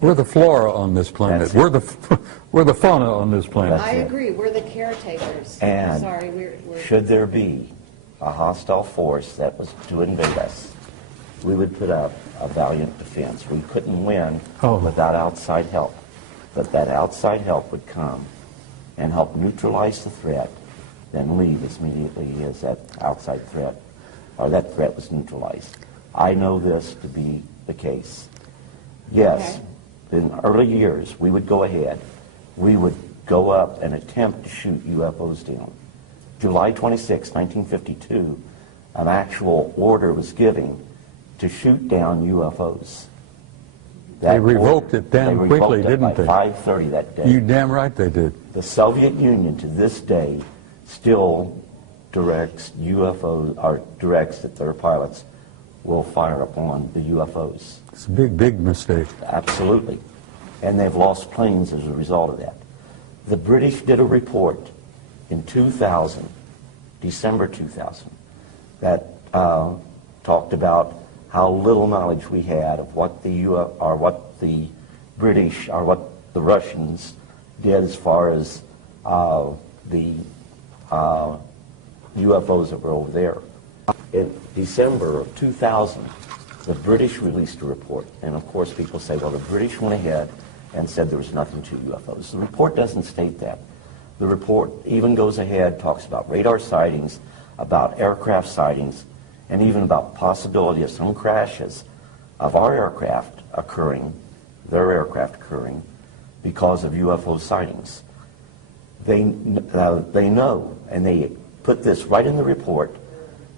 We're the flora on this planet. That's it. We're the fauna on this planet. I it. agree. We're the caretakers. And Sorry, we're should there be a hostile force that was to invade us, we would put up a valiant defense. We couldn't win without outside help. But that outside help would come and help neutralize the threat, then leave as immediately as that outside threat, or that threat was neutralized. I know this to be the case. Yes, in early years, we would go ahead. We would go up and attempt to shoot UFOs down. July 26, 1952, an actual order was given to shoot down UFOs. They revoked it damn quickly, didn't they? By 5:30 that day. You damn right they did. The Soviet Union to this day still directs UFOs, or directs that their pilots will fire upon the UFOs. It's a big, big mistake. Absolutely. And they've lost planes as a result of that. The British did a report in 2000, December 2000, that talked about how little knowledge we had of what the British or what the Russians did as far as the UFOs that were over there. In December of 2000, the British released a report, and of course people say, well, the British went ahead and said there was nothing to UFOs. The report doesn't state that. The report even goes ahead, talks about radar sightings, about aircraft sightings, and even about possibility of some crashes of our aircraft occurring, their aircraft occurring, because of UFO sightings. They know, and they put this right in the report,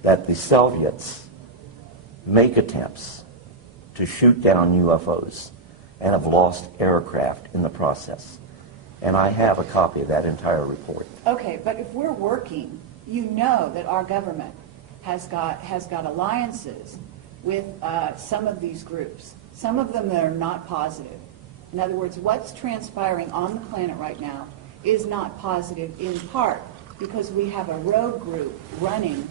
that the Soviets make attempts to shoot down UFOs and have lost aircraft in the process. And I have a copy of that entire report. Okay, but if we're working, you know that our government has got alliances with some of these groups. Some of them that are not positive. In other words, what's transpiring on the planet right now is not positive in part because we have a rogue group running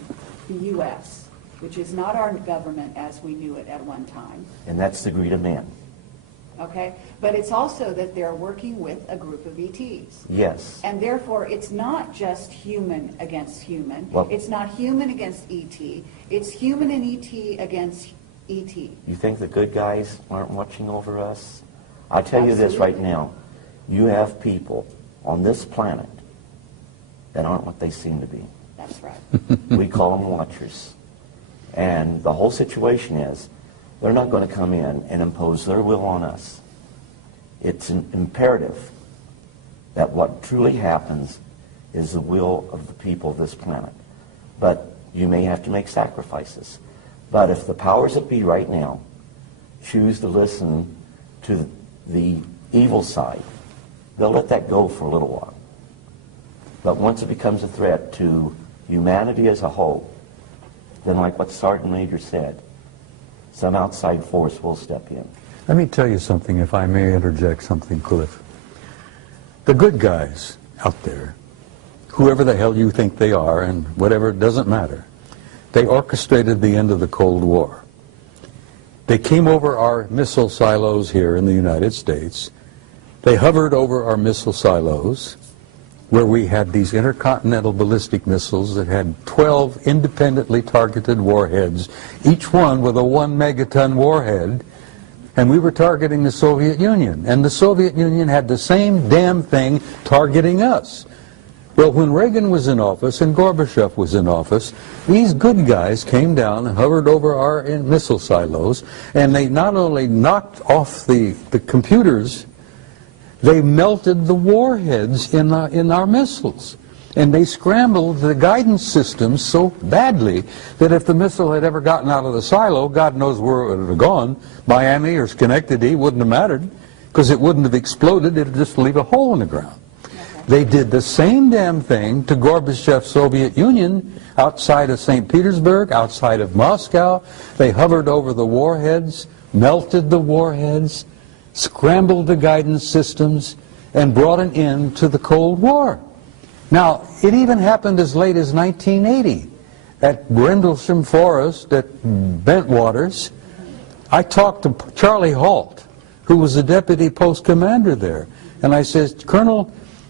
the U.S., which is not our government as we knew it at one time. And that's the greed of man. Okay? But it's also that they're working with a group of ETs. Yes. And therefore, it's not just human against human. Well, it's not human against ET. It's human and ET against ET. you think the good guys aren't watching over us? I tell you this right now. You have people on this planet that aren't what they seem to be. That's right. We call them watchers. And the whole situation is, they're not going to come in and impose their will on us. It's imperative that what truly happens is the will of the people of this planet. But you may have to make sacrifices. But if the powers that be right now choose to listen to the evil side, they'll let that go for a little while. But once it becomes a threat to humanity as a whole, then like what Sergeant Major said, some outside force will step in. Let me tell you something, if I may interject something, Cliff. The good guys out there, whoever the hell you think they are, and whatever, it doesn't matter, they orchestrated the end of the Cold War. They came over our missile silos here in the United States. They hovered over our missile silos, where we had these intercontinental ballistic missiles that had 12 independently targeted warheads, each one with a 1 megaton warhead, and we were targeting the Soviet Union. And the Soviet Union had the same damn thing targeting us. Well, when Reagan was in office and Gorbachev was in office, these good guys came down and hovered over our missile silos, and they not only knocked off the computers They melted the warheads in our missiles. And they scrambled the guidance systems so badly that if the missile had ever gotten out of the silo, God knows where it would have gone. Miami or Schenectady wouldn't have mattered, because it wouldn't have exploded. It would just leave a hole in the ground. They did the same damn thing to Gorbachev's Soviet Union outside of St. Petersburg, outside of Moscow. They hovered over the warheads, melted the warheads, scrambled the guidance systems, and brought an end to the Cold War. Now, it even happened as late as 1980 at Brindlesham Forest at Bentwaters. I talked to Charlie Halt, who was the deputy post commander there, and I said, Colonel,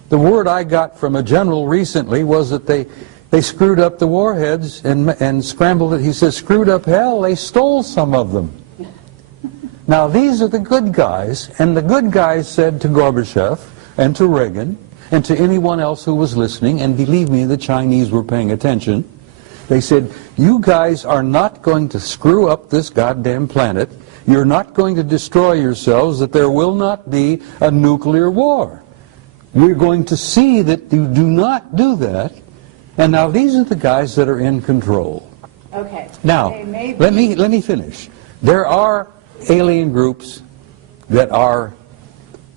the word I got from a general recently was that they screwed up the warheads and scrambled it. He says, screwed up hell, they stole some of them. Now, these are the good guys, and the good guys said to Gorbachev and to Reagan and to anyone else who was listening, and believe me, the Chinese were paying attention, they said, you guys are not going to screw up this goddamn planet. You're not going to destroy yourselves, that there will not be a nuclear war. We're going to see that you do not do that. And now these are the guys that are in control. Okay. Now, let me finish. There are alien groups that are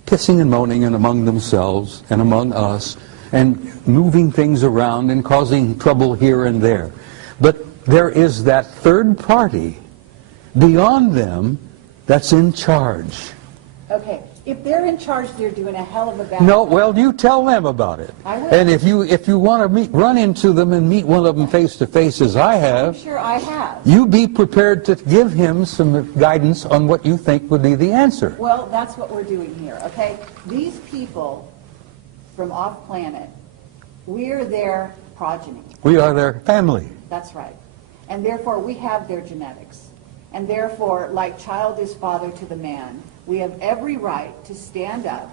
pissing and moaning and among themselves and among us and moving things around and causing trouble here and there. But there is that third party beyond them that's in charge. Okay. If they're in charge, they're doing a hell of a bad No, job. well, you tell them about it. I will. And if you want to run into them and meet one of them face to face, as I have, I'm sure I have. you be prepared to give him some guidance on what you think would be the answer. Well, that's what we're doing here, okay? These people from off-planet, we're their progeny. We are their family. That's right. And therefore, we have their genetics. And therefore, like child is father to the man, we have every right to stand up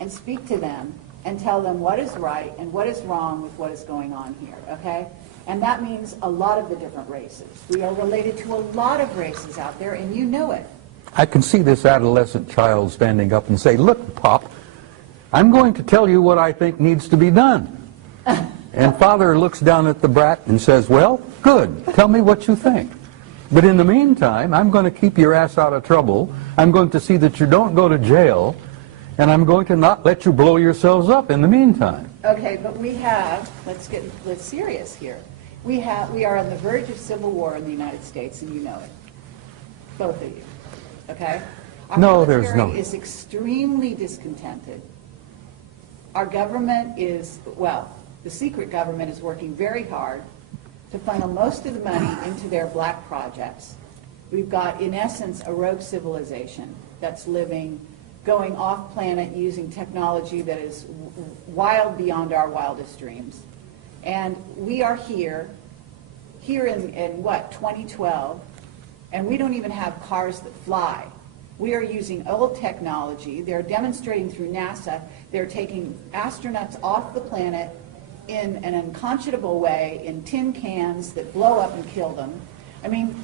and speak to them and tell them what is right and what is wrong with what is going on here, okay? And that means a lot of the different races. We are related to a lot of races out there, and you know it. I can see this adolescent child standing up and say, look, Pop, I'm going to tell you what I think needs to be done. And father looks down at the brat and says, well, good, tell me what you think. But in the meantime, I'm going to keep your ass out of trouble. I'm going to see that you don't go to jail. And I'm going to not let you blow yourselves up in the meantime. Okay, but we have, let's serious here. We are on the verge of civil war in the United States, and you know it. Both of you. Okay? No, there's no. Our military is extremely discontented. Our government is, well, the secret government is working very hard to funnel most of the money into their black projects. We've got, in essence, a rogue civilization that's going off-planet using technology that is wild beyond our wildest dreams. And we are here in what, 2012, and we don't even have cars that fly. We are using old technology. They're demonstrating through NASA. They're taking astronauts off the planet in an unconscionable way, in tin cans that blow up and kill them. I mean,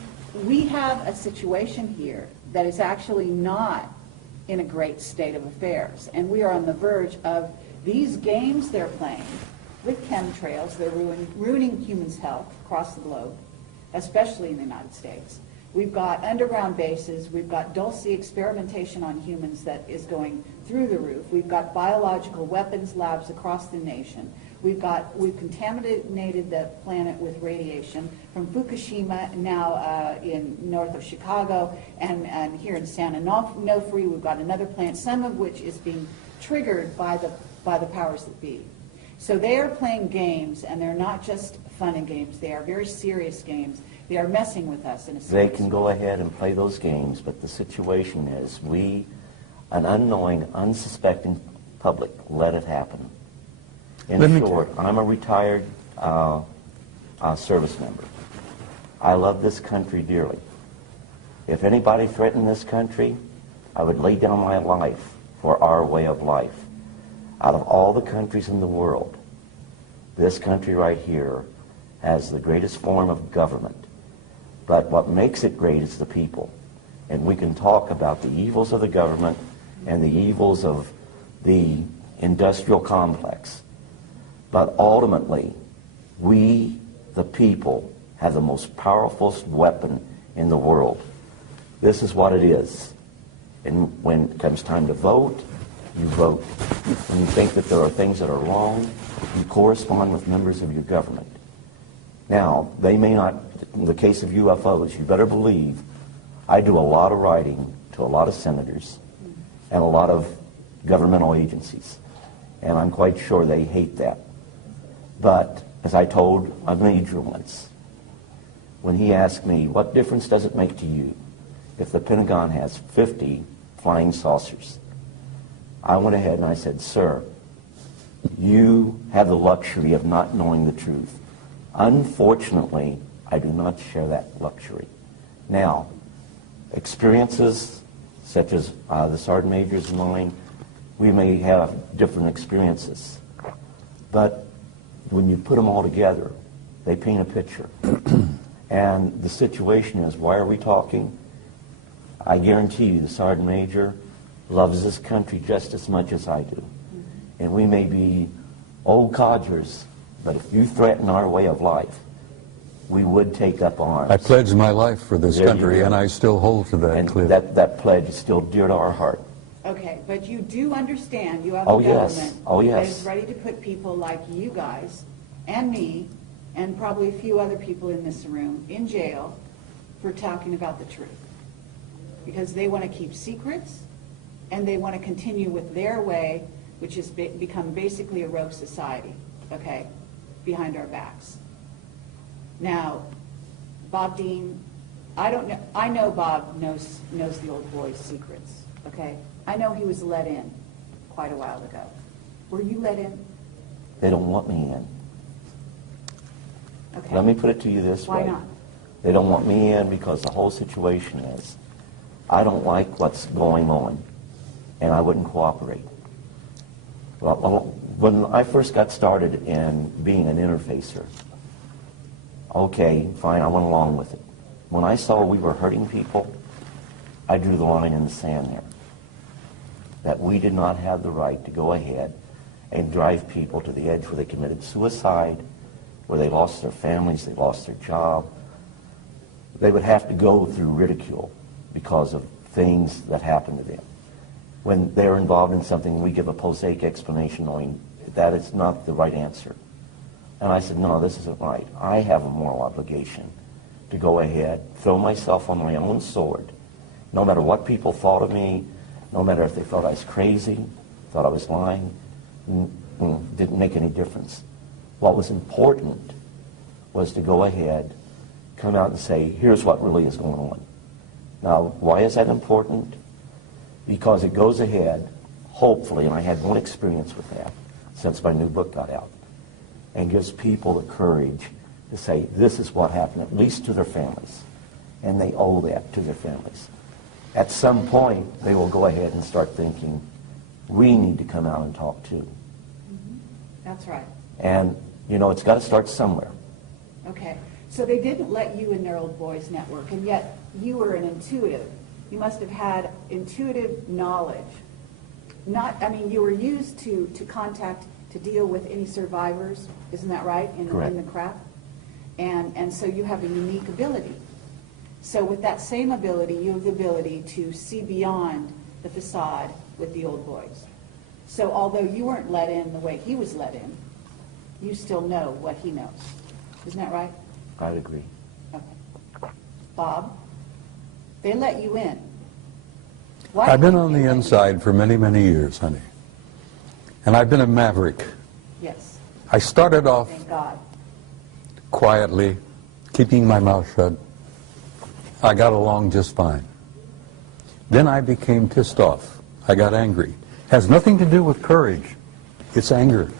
we have a situation here that is actually not in a great state of affairs. And we are on the verge of these games they're playing with chemtrails. They're ruining humans' health across the globe, especially in the United States. We've got underground bases. We've got Dulce experimentation on humans that is going through the roof. We've got biological weapons labs across the nation. We've contaminated the planet with radiation from Fukushima, now in north of Chicago, and here in San Onofre. We've got another plant, some of which is being triggered by the powers that be. So they are playing games, and they're not just fun and games. They are very serious games. They are messing with us in a They can go ahead and play those games, but the situation is we, an unknowing, unsuspecting public, let it happen. In short, I'm a retired service member. I love this country dearly. If anybody threatened this country, I would lay down my life for our way of life. Out of all the countries in the world, this country right here has the greatest form of government. But what makes it great is the people. And we can talk about the evils of the government and the evils of the industrial complex. But ultimately, we, the people, have the most powerful weapon in the world. This is what it is. And when it comes time to vote, you vote. When you think that there are things that are wrong, you correspond with members of your government. Now, they may not, in the case of UFOs, you better believe I do a lot of writing to a lot of senators and a lot of governmental agencies. And I'm quite sure they hate that. But as I told a major once, when he asked me, what difference does it make to you if the Pentagon has 50 flying saucers? I went ahead and I said, sir, you have the luxury of not knowing the truth. Unfortunately, I do not share that luxury. Now, experiences such as the Sergeant Major's and mine, we may have different experiences. But when you put them all together, they paint a picture. And the situation is, why are we talking? I guarantee you the Sergeant Major loves this country just as much as I do. And we may be old codgers, but if you threaten our way of life, we would take up arms. I pledged my life for this There you country, go. and I still hold to that, And Cliff. that pledge is still dear to our heart. Okay, but you do understand you have Oh, a yes. government Oh, that yes. is ready to put people like you guys and me and probably a few other people in this room in jail for talking about the truth. Because they want to keep secrets and they want to continue with their way, which has become basically a rogue society, okay, behind our backs. Now, Bob Dean, I know Bob knows the old boy's secrets, okay? I know he was let in quite a while ago. Were you let in? They don't want me in. Okay. Let me put it to you this way. Why not? They don't want me in because the whole situation is, I don't like what's going on, and I wouldn't cooperate. Well, when I first got started in being an interfacer, okay, fine, I went along with it. When I saw we were hurting people, I drew the line in the sand there. That we did not have the right to go ahead and drive people to the edge where they committed suicide, where they lost their families, they lost their job. They would have to go through ridicule because of things that happened to them. When they're involved in something, we give a prosaic explanation knowing that it's not the right answer. And I said, no, this isn't right. I have a moral obligation to go ahead, throw myself on my own sword, no matter what people thought of me, no matter if they thought I was crazy, thought I was lying, didn't make any difference. What was important was to go ahead, come out and say, here's what really is going on. Now, why is that important? Because it goes ahead, hopefully, and I had one experience with that since my new book got out, and gives people the courage to say, this is what happened, at least to their families. And they owe that to their families. At some point, they will go ahead and start thinking, we need to come out and talk too. Mm-hmm. That's right. And, you know, it's got to start somewhere. Okay. So they didn't let you in their old boys network, and yet you were an intuitive. You must have had intuitive knowledge. You were used to contact, to deal with any survivors, isn't that right, in the craft? And so you have a unique ability. So with that same ability, you have the ability to see beyond the facade with the old boys. So although you weren't let in the way he was let in, you still know what he knows. Isn't that right? I'd agree. Okay. Bob, they let you in. Why I've been did on they the let you inside for many, many years, honey. And I've been a maverick. in? Yes. I started off Thank God. quietly, keeping my mouth shut. I got along just fine. Then I became pissed off. I got angry. Has nothing to do with courage. It's anger.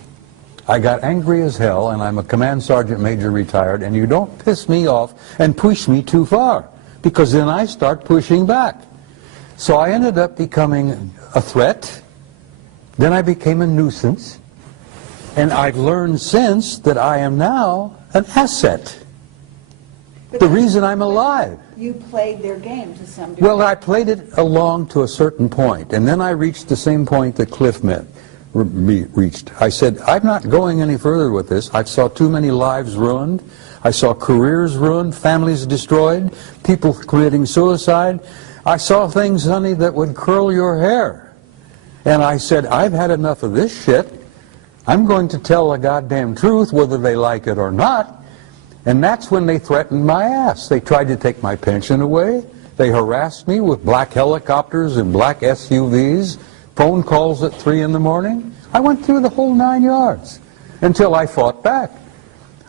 I got angry as hell, and I'm a command sergeant major retired, and you don't piss me off and push me too far, because then I start pushing back. So I ended up becoming a threat. Then I became a nuisance. And I've learned since that I am now an asset. The reason I'm alive. You played their game to some degree. Well, I played it along to a certain point, and then I reached the same point that Cliff reached. I said, I'm not going any further with this. I saw too many lives ruined. I saw careers ruined, families destroyed, people committing suicide. I saw things, honey, that would curl your hair. And I said, I've had enough of this shit. I'm going to tell the goddamn truth, whether they like it or not. And that's when they threatened my ass. They tried to take my pension away. They harassed me with black helicopters and black SUVs, phone calls at 3 in the morning. I went through the whole 9 yards until I fought back.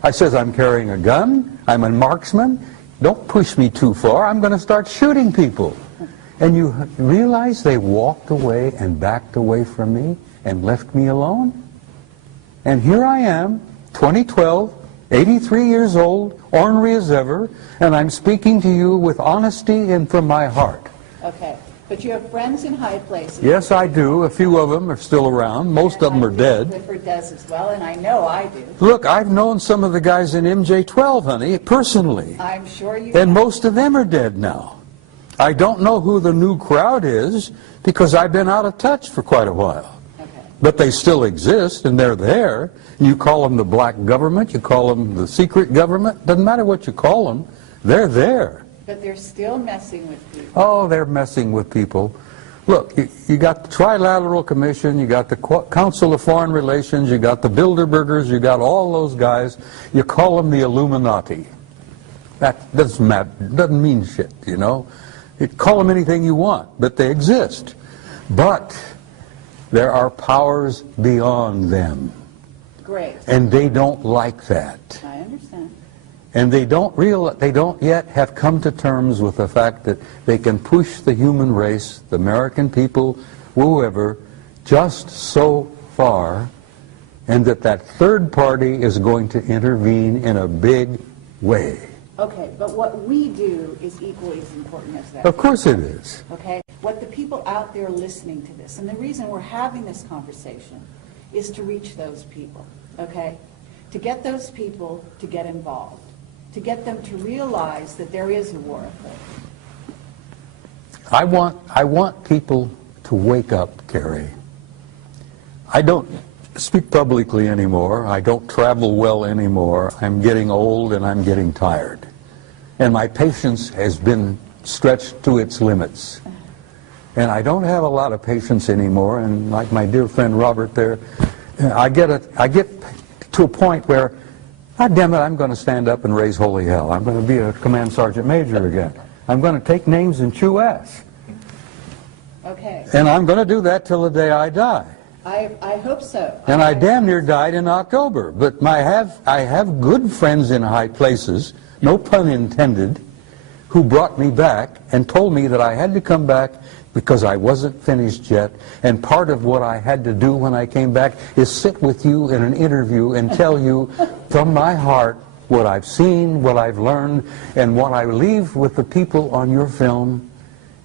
I says, I'm carrying a gun, I'm a marksman, don't push me too far, I'm going to start shooting people. And you realize they walked away and backed away from me and left me alone? And here I am, 2012, 83 years old, ornery as ever, and I'm speaking to you with honesty and from my heart. Okay. But you have friends in high places. Yes, I do. A few of them are still around. Most of them are dead. Clifford does as well, and I know I do. Look, I've known some of the guys in MJ-12, honey, personally. I'm sure you And have. most of them are dead now. I don't know who the new crowd is because I've been out of touch for quite a while. Okay. But they still exist, and they're there. You call them the black government, you call them the secret government, doesn't matter what you call them, they're there. But they're still messing with people. Oh, they're messing with people. Look, you got the Trilateral Commission, you got the Council of Foreign Relations, you got the Bilderbergers, you got all those guys. You call them the Illuminati. That doesn't matter, doesn't mean shit, you know. You call them anything you want, but they exist. But there are powers beyond them. Great. And they don't like that. I understand. And they don't yet have come to terms with the fact that they can push the human race, the American people, whoever, just so far, and that third party is going to intervene in a big way. Okay, but what we do is equally as important as that. Of course it is. Okay? What the people out there listening to this, and the reason we're having this conversation is to reach those people, okay? To get those people to get involved, to get them to realize that there is a war afoot. I want people to wake up, Carrie. I don't speak publicly anymore. I don't travel well anymore. I'm getting old and I'm getting tired. And my patience has been stretched to its limits. And I don't have a lot of patience anymore. And like my dear friend Robert there, I get to a point where, God damn it, I'm going to stand up and raise holy hell. I'm going to be a command sergeant major again. I'm going to take names and chew ass. Okay. And I'm going to do that till the day I die. I hope so. And I damn near died in October. But I have good friends in high places, no pun intended, who brought me back and told me that I had to come back because I wasn't finished yet. And part of what I had to do when I came back is sit with you in an interview and tell you from my heart what I've seen, what I've learned, and what I leave with the people on your film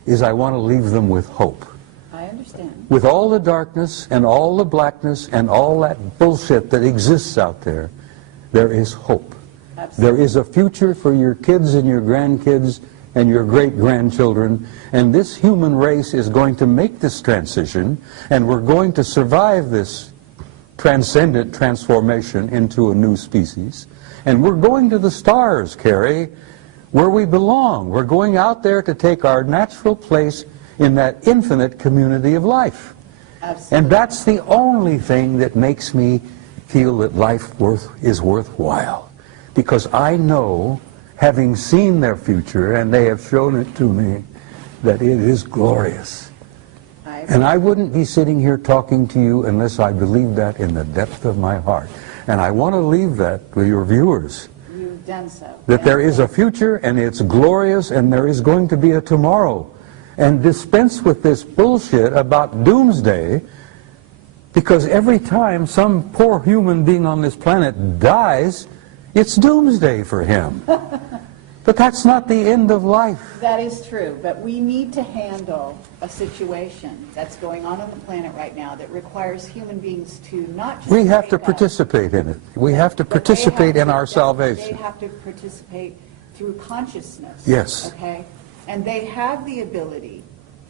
is I want to leave them with hope. I understand. With all the darkness and all the blackness and all that bullshit that exists out there, there is hope. Absolutely. There is a future for your kids and your grandkids and your great-grandchildren, and this human race is going to make this transition, and we're going to survive this transcendent transformation into a new species, and we're going to the stars, Carrie, where we belong. We're going out there to take our natural place in that infinite community of life. Absolutely. And that's the only thing that makes me feel that life is worthwhile. Because I know, having seen their future, and they have shown it to me, that it is glorious. And I wouldn't be sitting here talking to you unless I believed that in the depth of my heart. And I want to leave that with your viewers. You've done so. That there is a future, and it's glorious, and there is going to be a tomorrow. And dispense with this bullshit about doomsday, because every time some poor human being on this planet dies, it's doomsday for him. But that's not the end of life. That is true, but we need to handle a situation that's going on the planet right now that requires human beings to not just We have to wake up, participate in it. We have to but they participate have in to- our salvation. They have to participate through consciousness. Yes. Okay? And they have the ability,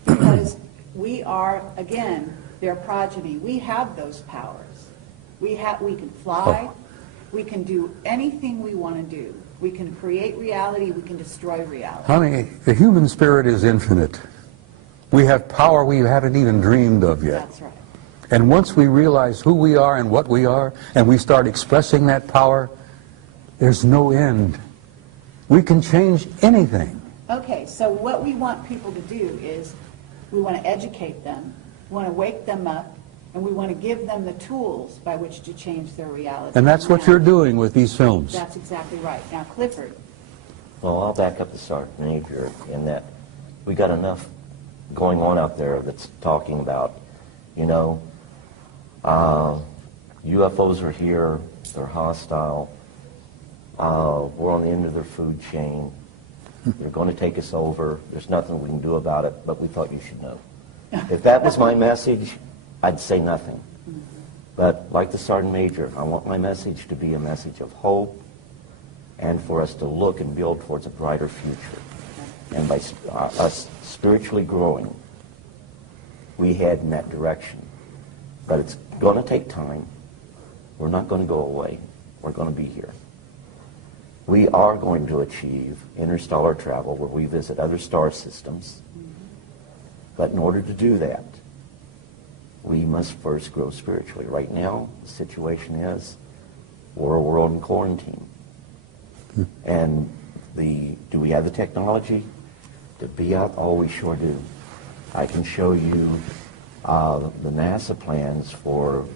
because we are, again, their progeny. We have those powers. We can fly. We can do anything we want to do. We can create reality. We can destroy reality. Honey, the human spirit is infinite. We have power we haven't even dreamed of yet. That's right. And once we realize who we are and what we are, and we start expressing that power, there's no end. We can change anything. Okay, so what we want people to do is we want to educate them, we want to wake them up, and we want to give them the tools by which to change their reality. And that's what you're doing with these films. That's exactly right. Now, Clifford. Well, I'll back up the Sergeant Major in that we got enough going on out there that's talking about, you know, UFOs are here, they're hostile, we're on the end of their food chain, they're going to take us over, there's nothing we can do about it, but we thought you should know. If that was my message, I'd say nothing. But like the Sergeant Major, I want my message to be a message of hope and for us to look and build towards a brighter future. And by us spiritually growing, we head in that direction. But it's going to take time. We're not going to go away. We're going to be here. We are going to achieve interstellar travel where we visit other star systems. But in order to do that, we must first grow spiritually. Right now, the situation is we're a world in quarantine. And do we have the technology to be out? Oh, we sure do. I can show you the NASA plans for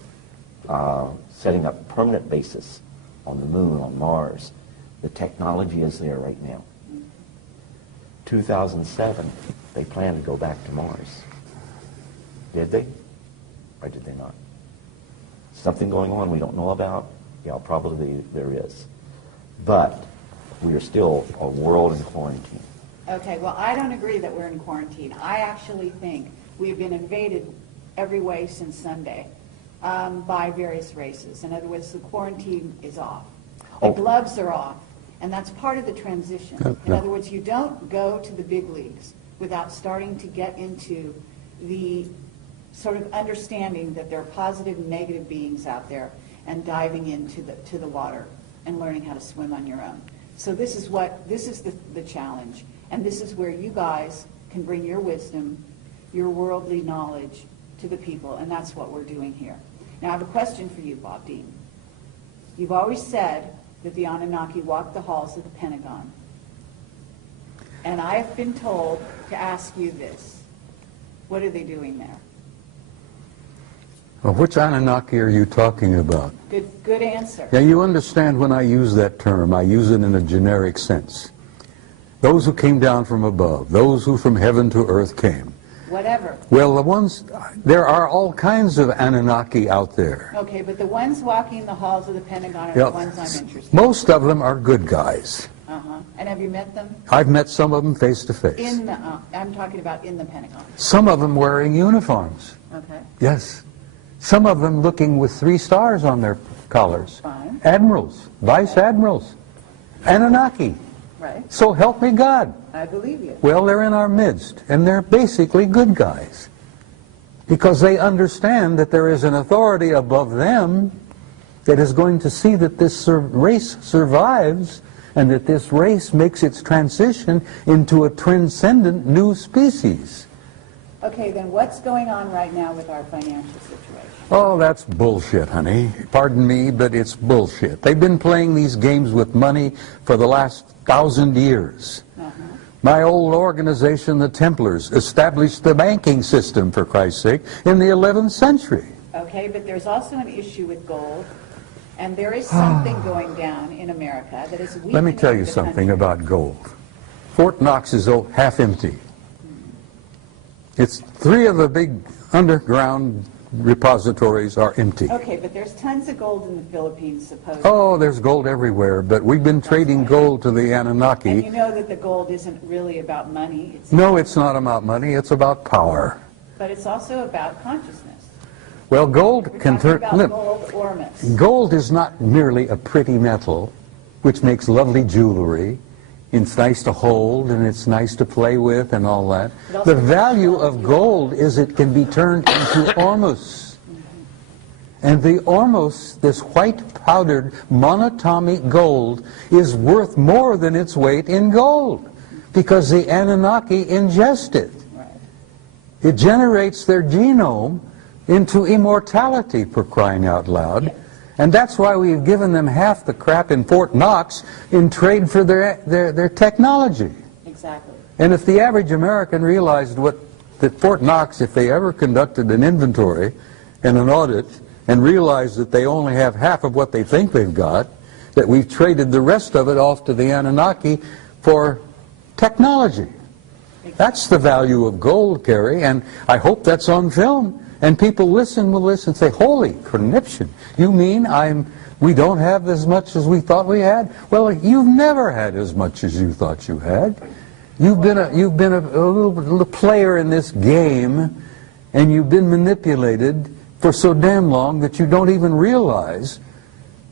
setting up permanent bases on the moon, on Mars. The technology is there right now. 2007, they planned to go back to Mars. Did they? Or did they not? Something going on we don't know about? Yeah, probably there is. But we are still a world in quarantine. Okay, well, I don't agree that we're in quarantine. I actually think we've been invaded every way since Sunday by various races. In other words, the quarantine is off. The gloves are off, and that's part of the transition. In other words, you don't go to the big leagues without starting to get into the sort of understanding that there are positive and negative beings out there and diving into the water and learning how to swim on your own. So this is the challenge. And this is where you guys can bring your wisdom, your worldly knowledge to the people, and that's what we're doing here. Now, I have a question for you, Bob Dean. You've always said that the Anunnaki walked the halls of the Pentagon. And I have been told to ask you this. What are they doing there? Well, which Anunnaki are you talking about? Good answer. Yeah, you understand when I use that term, I use it in a generic sense. Those who came down from above, those who from heaven to earth came. Whatever. Well, there are all kinds of Anunnaki out there. Okay, but the ones walking the halls of the Pentagon are the ones I'm interested in. Most of them are good guys. Uh-huh. And have you met them? I've met some of them face to face. I'm talking about in the Pentagon. Some of them wearing uniforms. Okay. Yes. Some of them looking with 3 stars on their collars. Fine. Admirals, vice admirals, Anunnaki. Right. So help me God. I believe you. Well, they're in our midst, and they're basically good guys. Because they understand that there is an authority above them that is going to see that this race survives and that this race makes its transition into a transcendent new species. Okay, then what's going on right now with our financial situation? Oh, that's bullshit, honey. Pardon me, but it's bullshit. They've been playing these games with money for the last 1,000 years. My old organization, the Templars, established the banking system, for Christ's sake, in the 11th century. Okay, but there's also an issue with gold, and there is something going down in America that is weakening. Let me tell you the something country. about gold. Fort Knox is half empty. It's 3 of the big underground repositories are empty. Okay, but there's tons of gold in the Philippines, supposedly. Oh, there's gold everywhere, but we've been trading gold to the Anunnaki. And you know that the gold isn't really about money. No, it's not about money, it's about power. But it's also about consciousness. Well, gold We're can talking turn... about gold or myths. Gold is not merely a pretty metal, which makes lovely jewelry. It's nice to hold, and it's nice to play with, and all that. The value of gold is it can be turned into ormus. And the ormus, this white powdered monatomic gold, is worth more than its weight in gold, because the Anunnaki ingest it. It generates their genome into immortality, for crying out loud. And that's why we've given them half the crap in Fort Knox in trade for their technology. Exactly. And if the average American realized that Fort Knox, if they ever conducted an inventory and an audit and realized that they only have half of what they think they've got, that we've traded the rest of it off to the Anunnaki for technology. That's the value of gold, Carrie, and I hope that's on film. And people will listen, say, holy conniption, you mean we don't have as much as we thought we had? Well, you've never had as much as you thought you had. You've been a little player in this game, and you've been manipulated for so damn long that you don't even realize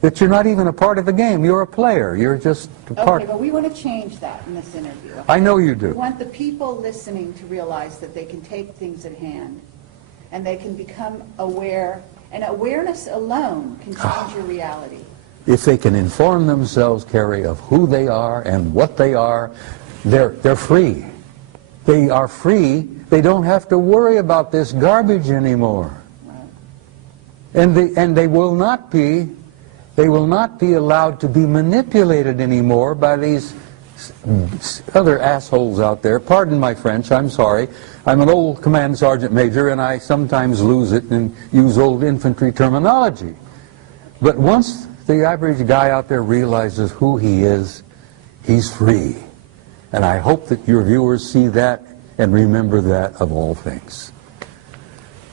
that you're not even a part of the game. You're a player. You're just a part. Okay, but we want to change that in this interview. Okay? I know you do. We want the people listening to realize that they can take things at hand, and they can become aware, and awareness alone can change your reality. If they can inform themselves, Carrie, of who they are and what they are, they're free. They are free. They don't have to worry about this garbage anymore. Right. And they will not be allowed to be manipulated anymore by these other assholes out there. Pardon my French, I'm sorry. I'm an old command sergeant major, and I sometimes lose it and use old infantry terminology. But once the average guy out there realizes who he is, he's free. And I hope that your viewers see that and remember that of all things.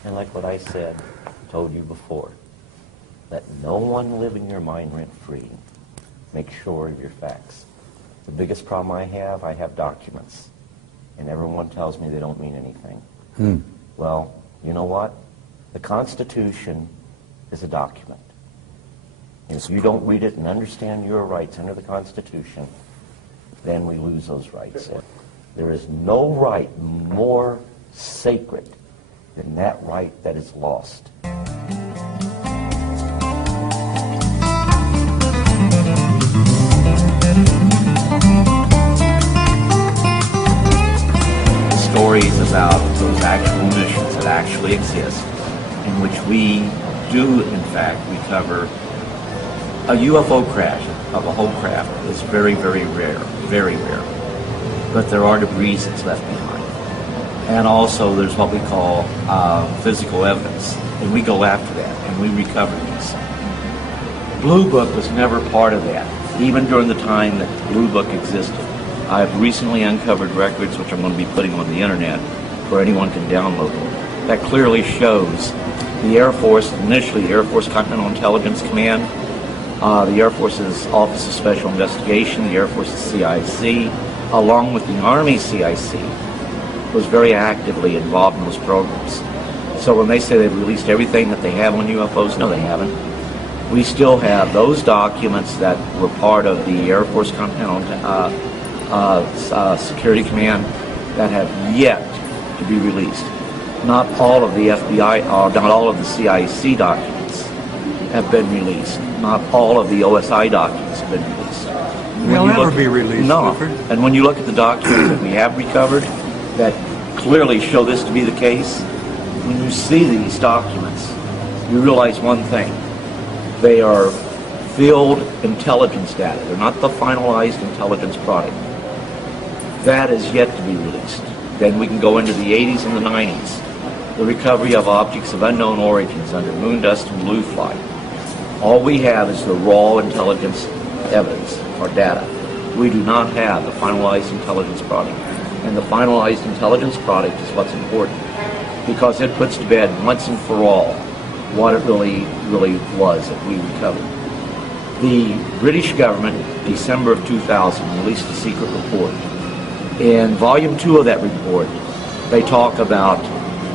And like what I said, told you before, let no one live in your mind rent-free. Make sure of your facts. The biggest problem I have documents. And everyone tells me they don't mean anything. Well, you know what? The Constitution is a document. And if you don't read it and understand your rights under the Constitution, then we lose those rights. There is no right more sacred than that right that is lost. Stories about those actual missions that actually exist, in which we do, in fact, recover a UFO crash of a whole craft is very, very rare, very rare. But there are debris that's left behind. And also there's what we call physical evidence, and we go after that, and we recover these. Blue Book was never part of that, even during the time that Blue Book existed. I've recently uncovered records, which I'm going to be putting on the internet, where anyone can download them, that clearly shows the Air Force, initially the Air Force Continental Intelligence Command, the Air Force's Office of Special Investigation, the Air Force's CIC, along with the Army CIC, was very actively involved in those programs. So when they say they've released everything that they have on UFOs, no, they haven't. We still have those documents that were part of the Air Force Continental Security Command that have yet to be released. Not all of the FBI, not all of the CIC documents have been released. Not all of the OSI documents have been released. They'll never be released. No. Clifford. And when you look at the documents that we have recovered that clearly show this to be the case, when you see these documents, you realize one thing. They are field intelligence data. They're not the finalized intelligence product. That is yet to be released. Then we can go into the 80s and the 90s. The recovery of objects of unknown origins under moon dust and blue flight. All we have is the raw intelligence evidence or data. We do not have the finalized intelligence product. And the finalized intelligence product is what's important, because it puts to bed once and for all what it really was that we recovered. The British government, December of 2000, released a secret report. In volume 2 of that report, they talk about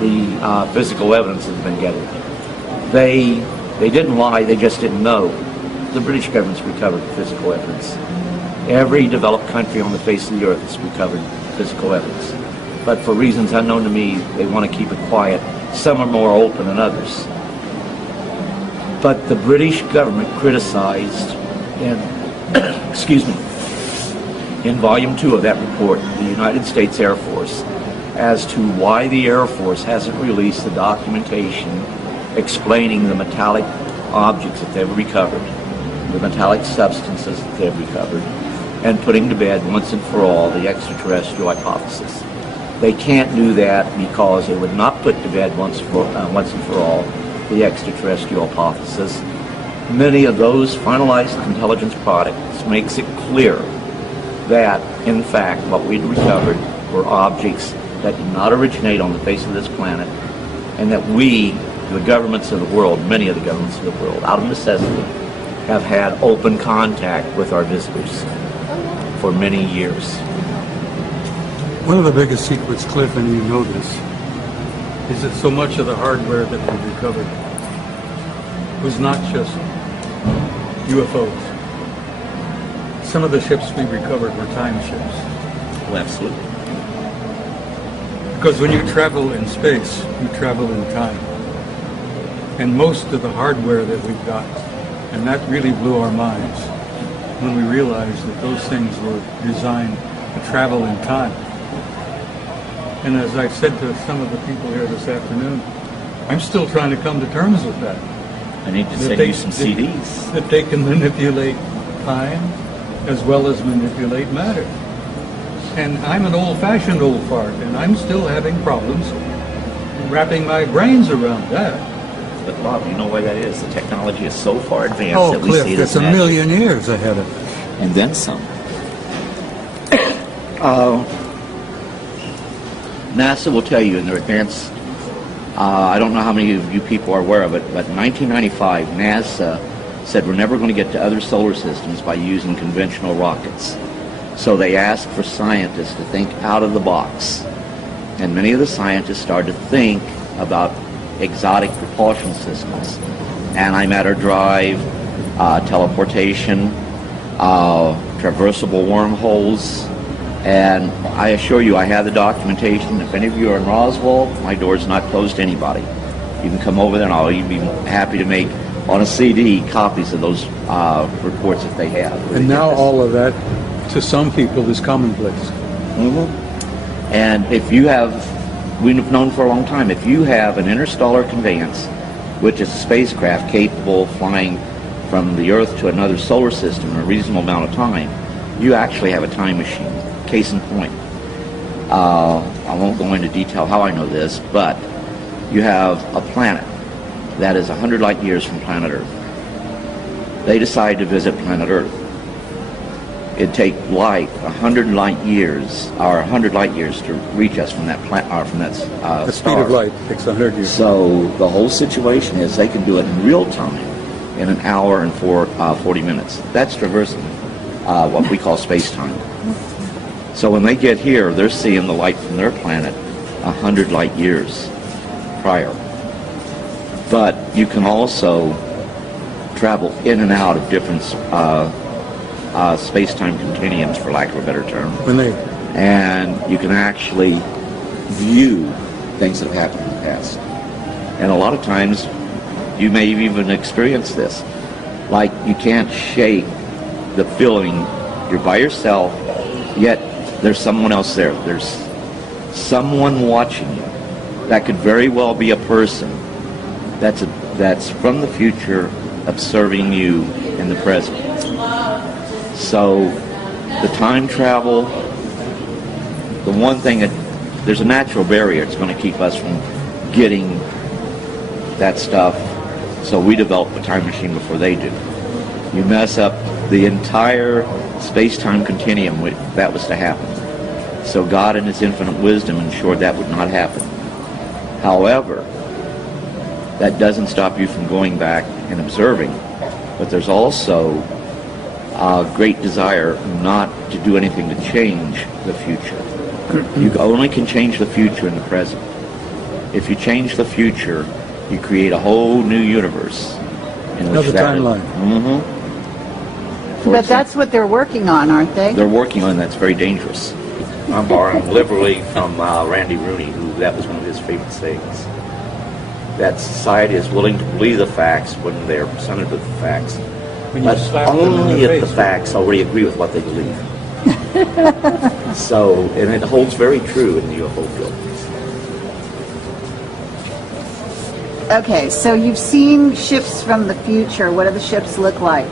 the physical evidence that's been gathered. They didn't lie, they just didn't know. The British government's recovered physical evidence. Every developed country on the face of the earth has recovered physical evidence. But for reasons unknown to me, they want to keep it quiet. Some are more open than others. But the British government criticized in, excuse me, in Volume 2 of that report, the United States Air Force, as to why the Air Force hasn't released the documentation explaining the metallic objects that they've recovered, the metallic substances that they've recovered, and putting to bed once and for all the extraterrestrial hypothesis. They can't do that because they would not put to bed once and for all the extraterrestrial hypothesis. Many of those finalized intelligence products makes it clear that, in fact, what we'd recovered were objects that did not originate on the face of this planet, and that we, the governments of the world, many of the governments of the world, out of necessity, have had open contact with our visitors for many years. One of the biggest secrets, Cliff, and you know this, is that so much of the hardware that we recovered was not just UFOs. Some of the ships we recovered were time ships. Well, absolutely. Because when you travel in space, you travel in time. And most of the hardware that we've got, and that really blew our minds when we realized that those things were designed to travel in time. And as I've said to some of the people here this afternoon, I'm still trying to come to terms with that. I need to send you some CDs. That they can manipulate time as well as manipulate matter. And I'm an old-fashioned old fart, and I'm still having problems wrapping my brains around that. But Bob, you know why that is? The technology is so far advanced that we Cliff, see it as it's a magic. million years ahead of it. And then some. NASA will tell you in their advanced, I don't know how many of you people are aware of it, but in 1995, NASA said we're never going to get to other solar systems by using conventional rockets. So they asked for scientists to think out of the box. And many of the scientists started to think about exotic propulsion systems, antimatter drive, teleportation, traversable wormholes, and I assure you I have the documentation. If any of you are in Roswell, my door's not closed to anybody. You can come over there and I'll even be happy to make on a CD copies of those reports that they have. And now all of that, to some people, is commonplace. Mm-hmm. And if you have, we've known for a long time, if you have an interstellar conveyance, which is a spacecraft capable of flying from the Earth to another solar system in a reasonable amount of time, you actually have a time machine. Case in point. I won't go into detail how I know this, but you have a planet that is 100 light years from planet Earth. They decide to visit planet Earth. It'd take light 100 light years, or 100 light years to reach us from that The star. speed of light takes 100 years. So the whole situation is they can do it in real time in an hour and 40 minutes. That's traversing what we call space-time. So when they get here, they're seeing the light from their planet 100 light years prior. But you can also travel in and out of different space-time continuums, for lack of a better term. And you can actually view things that have happened in the past. And a lot of times, you may even experience this. Like, you can't shake the feeling you're by yourself, yet there's someone else there. There's someone watching you. That could very well be a person that's from the future observing you in the present. So the time travel, the one thing there's a natural barrier. It's going to keep us from getting that stuff. So we develop a time machine before they do. You mess up the entire space-time continuum if that was to happen. So God in His infinite wisdom ensured that would not happen. However, that doesn't stop you from going back and observing. But there's also a great desire not to do anything to change the future. You only can change the future in the present. If you change the future, you create a whole new universe. In which Another timeline. But that's what they're working on, aren't they? They're working on that's very dangerous. I'm borrowing liberally from Randy Rooney, who that was one of his favorite sayings. That society is willing to believe the facts when they're presented with the facts, When you but slap them in only the if the face. facts already agree with what they believe. So, and it holds very true in the UFO field. Okay, so you've seen ships from the future. What do the ships look like?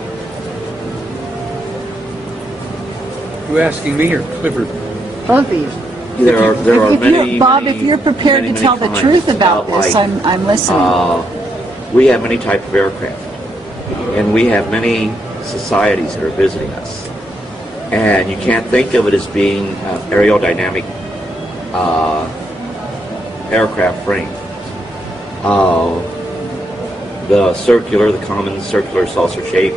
You asking me or Clifford? Both of you. There are If many, Bob, many, if you're prepared many, to many tell the kinds truth about this, like, I'm listening. we have many types of aircraft, and we have many societies that are visiting us. And you can't think of it as being aerodynamic aircraft frame. The common circular saucer shape,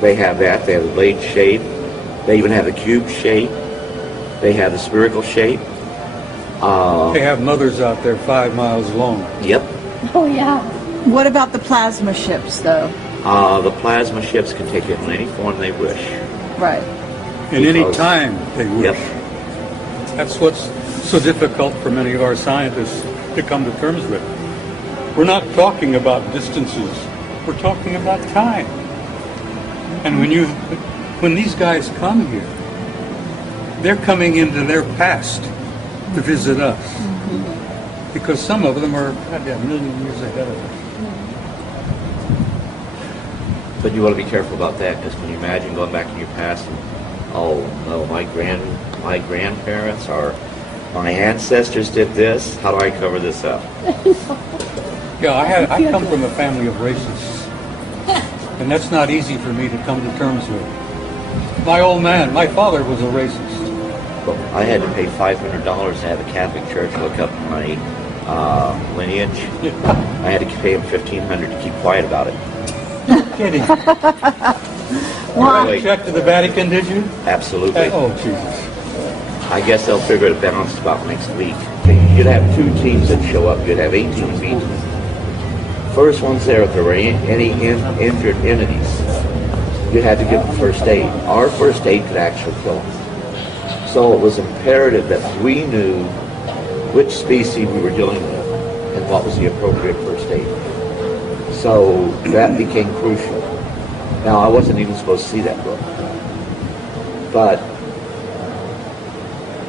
they have that. They have the blade shape. They even have the cube shape. They have the spherical shape. They have mothers out there 5 miles long. Yep. Oh, yeah. What about the plasma ships, though? The plasma ships can take it in any form they wish. Right. And any Because- time they wish. Yep. That's what's so difficult for many of our scientists to come to terms with. We're not talking about distances. We're talking about time. And when these guys come here, they're coming into their past to visit us. Because some of them are a million years ahead of us. But you want to be careful about that, because can you imagine going back in your past and, oh no, my grandparents or my ancestors did this. How do I cover this up? Yeah, I come from a family of racists. And that's not easy for me to come to terms with. My old man, my father was a racist. Well, I had to pay $500 to have the Catholic Church look up my lineage. I had to pay him $1,500 to keep quiet about it. Kidding. Well, You checked to the Vatican, did you? absolutely. Oh, Jesus. I guess they'll figure it balanced about next week. You'd have 2 teams that show up. You'd have 18 feet. First ones there, if there were any injured entities, you had to give them first aid. Our first aid could actually kill them. So it was imperative that we knew which species we were dealing with and what was the appropriate first aid. So that became crucial. Now, I wasn't even supposed to see that book. But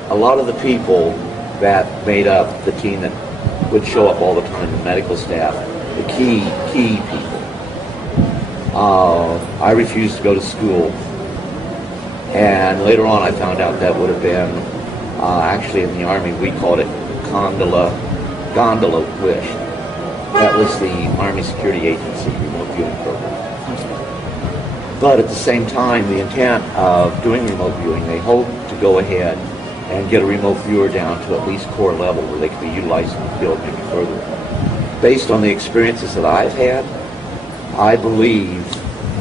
a lot of the people that made up the team that would show up all the time, the medical staff, the key people, I refused to go to school. And later on I found out that would have been, actually in the Army, we called it gondola wish. That was the Army Security Agency remote viewing program. But at the same time, the intent of doing remote viewing, they hoped to go ahead and get a remote viewer down to at least core level where they could be utilized in the field maybe further. Based on the experiences that I've had, I believe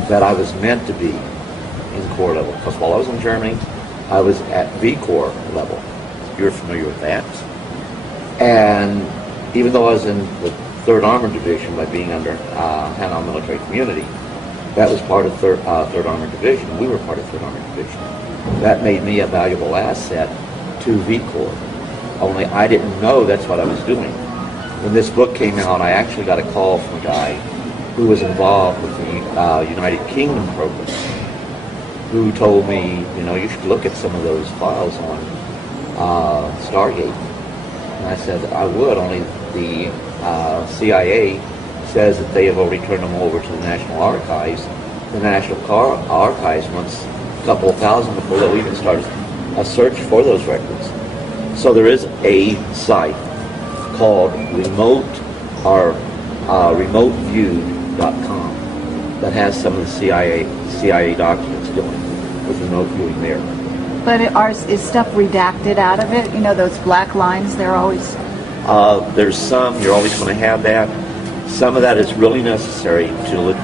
that I was meant to be in core level. Because while I was in Germany, I was at V Corps level. You're familiar with that. And even though I was in the 3rd Armored Division by being under Hanau Military Community, that was part of 3rd Armored Division. We were part of 3rd Armored Division. That made me a valuable asset to V Corps. Only I didn't know that's what I was doing. When this book came out, I actually got a call from a guy who was involved with the United Kingdom program, who told me, you should look at some of those files on Stargate. And I said, I would, only the CIA says that they have already turned them over to the National Archives. The National Archives wants a couple of thousand before they'll even start a search for those records. So there is a site called remoteviewed.com that has some of the CIA documents dealing with remote viewing there. But is stuff redacted out of it? Those black lines, they're always... There's some, you're always going to have that. Some of that is really necessary to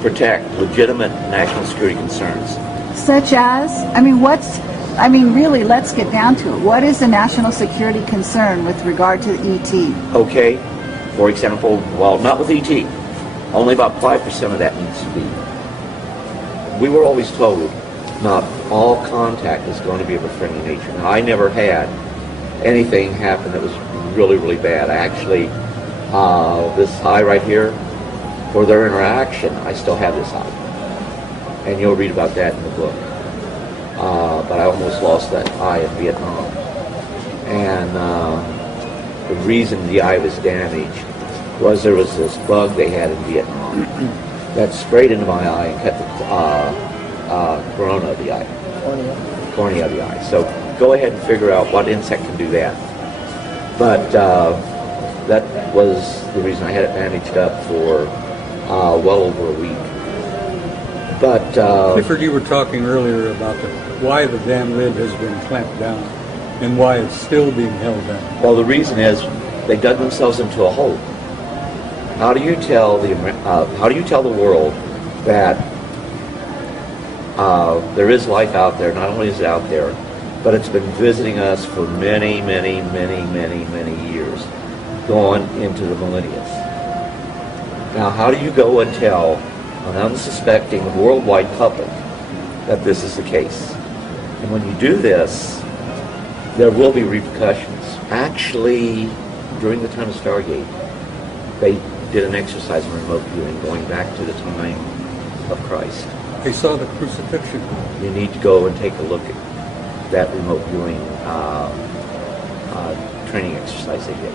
protect legitimate national security concerns. Such as? Really, let's get down to it. What is a national security concern with regard to ET? Okay, for example, well, not with ET. Only about 5% of that needs to be we were always told not all contact is going to be of a friendly nature. Now, I never had anything happen that was really, really bad. I actually, this eye right here, for their interaction, I still have this eye. And you'll read about that in the book. But I almost lost that eye in Vietnam. And the reason the eye was damaged was there was this bug they had in Vietnam that sprayed into my eye and cut the corona of the eye. Cornea of the eye. So go ahead and figure out what insect can do that. But that was the reason I had it bandaged up for well over a week. But Clifford, you were talking earlier about why the damn lid has been clamped down and why it's still being held down. well, the reason is they dug themselves into a hole. How do you tell the world that there is life out there? Not only is it out there, but it's been visiting us for many, many, many, many, many years, going into the millennia. Now, how do you go and tell an unsuspecting worldwide public that this is the case? And when you do this, there will be repercussions. Actually, during the time of Stargate, they did an exercise in remote viewing going back to the time of Christ. They saw the crucifixion. You need to go and take a look at that remote viewing training exercise they did.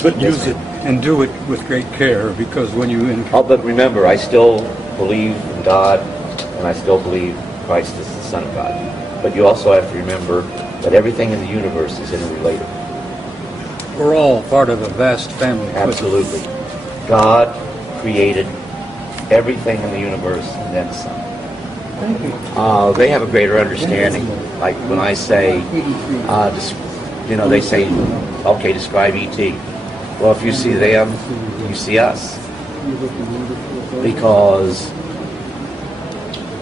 But use it and do it with great care, because when you Oh, but remember, I still believe in God, and I still believe Christ is the Son of God. But you also have to remember that everything in the universe is interrelated. we're all part of a vast family. Absolutely. God created everything in the universe and then some. They have a greater understanding. Like when I say, they say, okay, describe E.T. Well, if you see them, you see us. Because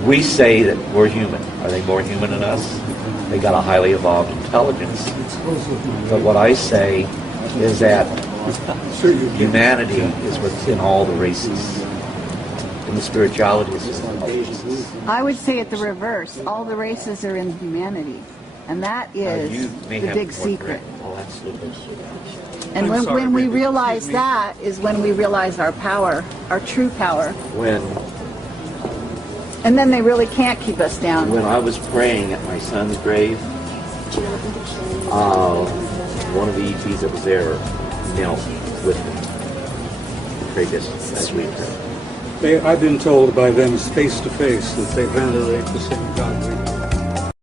we say that we're human. Are they more human than us? They got a highly evolved intelligence. But what I say is that humanity is within all the races. And the spirituality is within all the races. I would say it the reverse. All the races are in humanity. And that is You may the have big more secret. correct. Oh, absolutely. And when we realize that is when we realize our power, our true power. And then they really can't keep us down. When I was praying at my son's grave, one of the ETs that was there knelt with me. Prayed this as we prayed. I've been told by them face to face that they venerate the same God we do.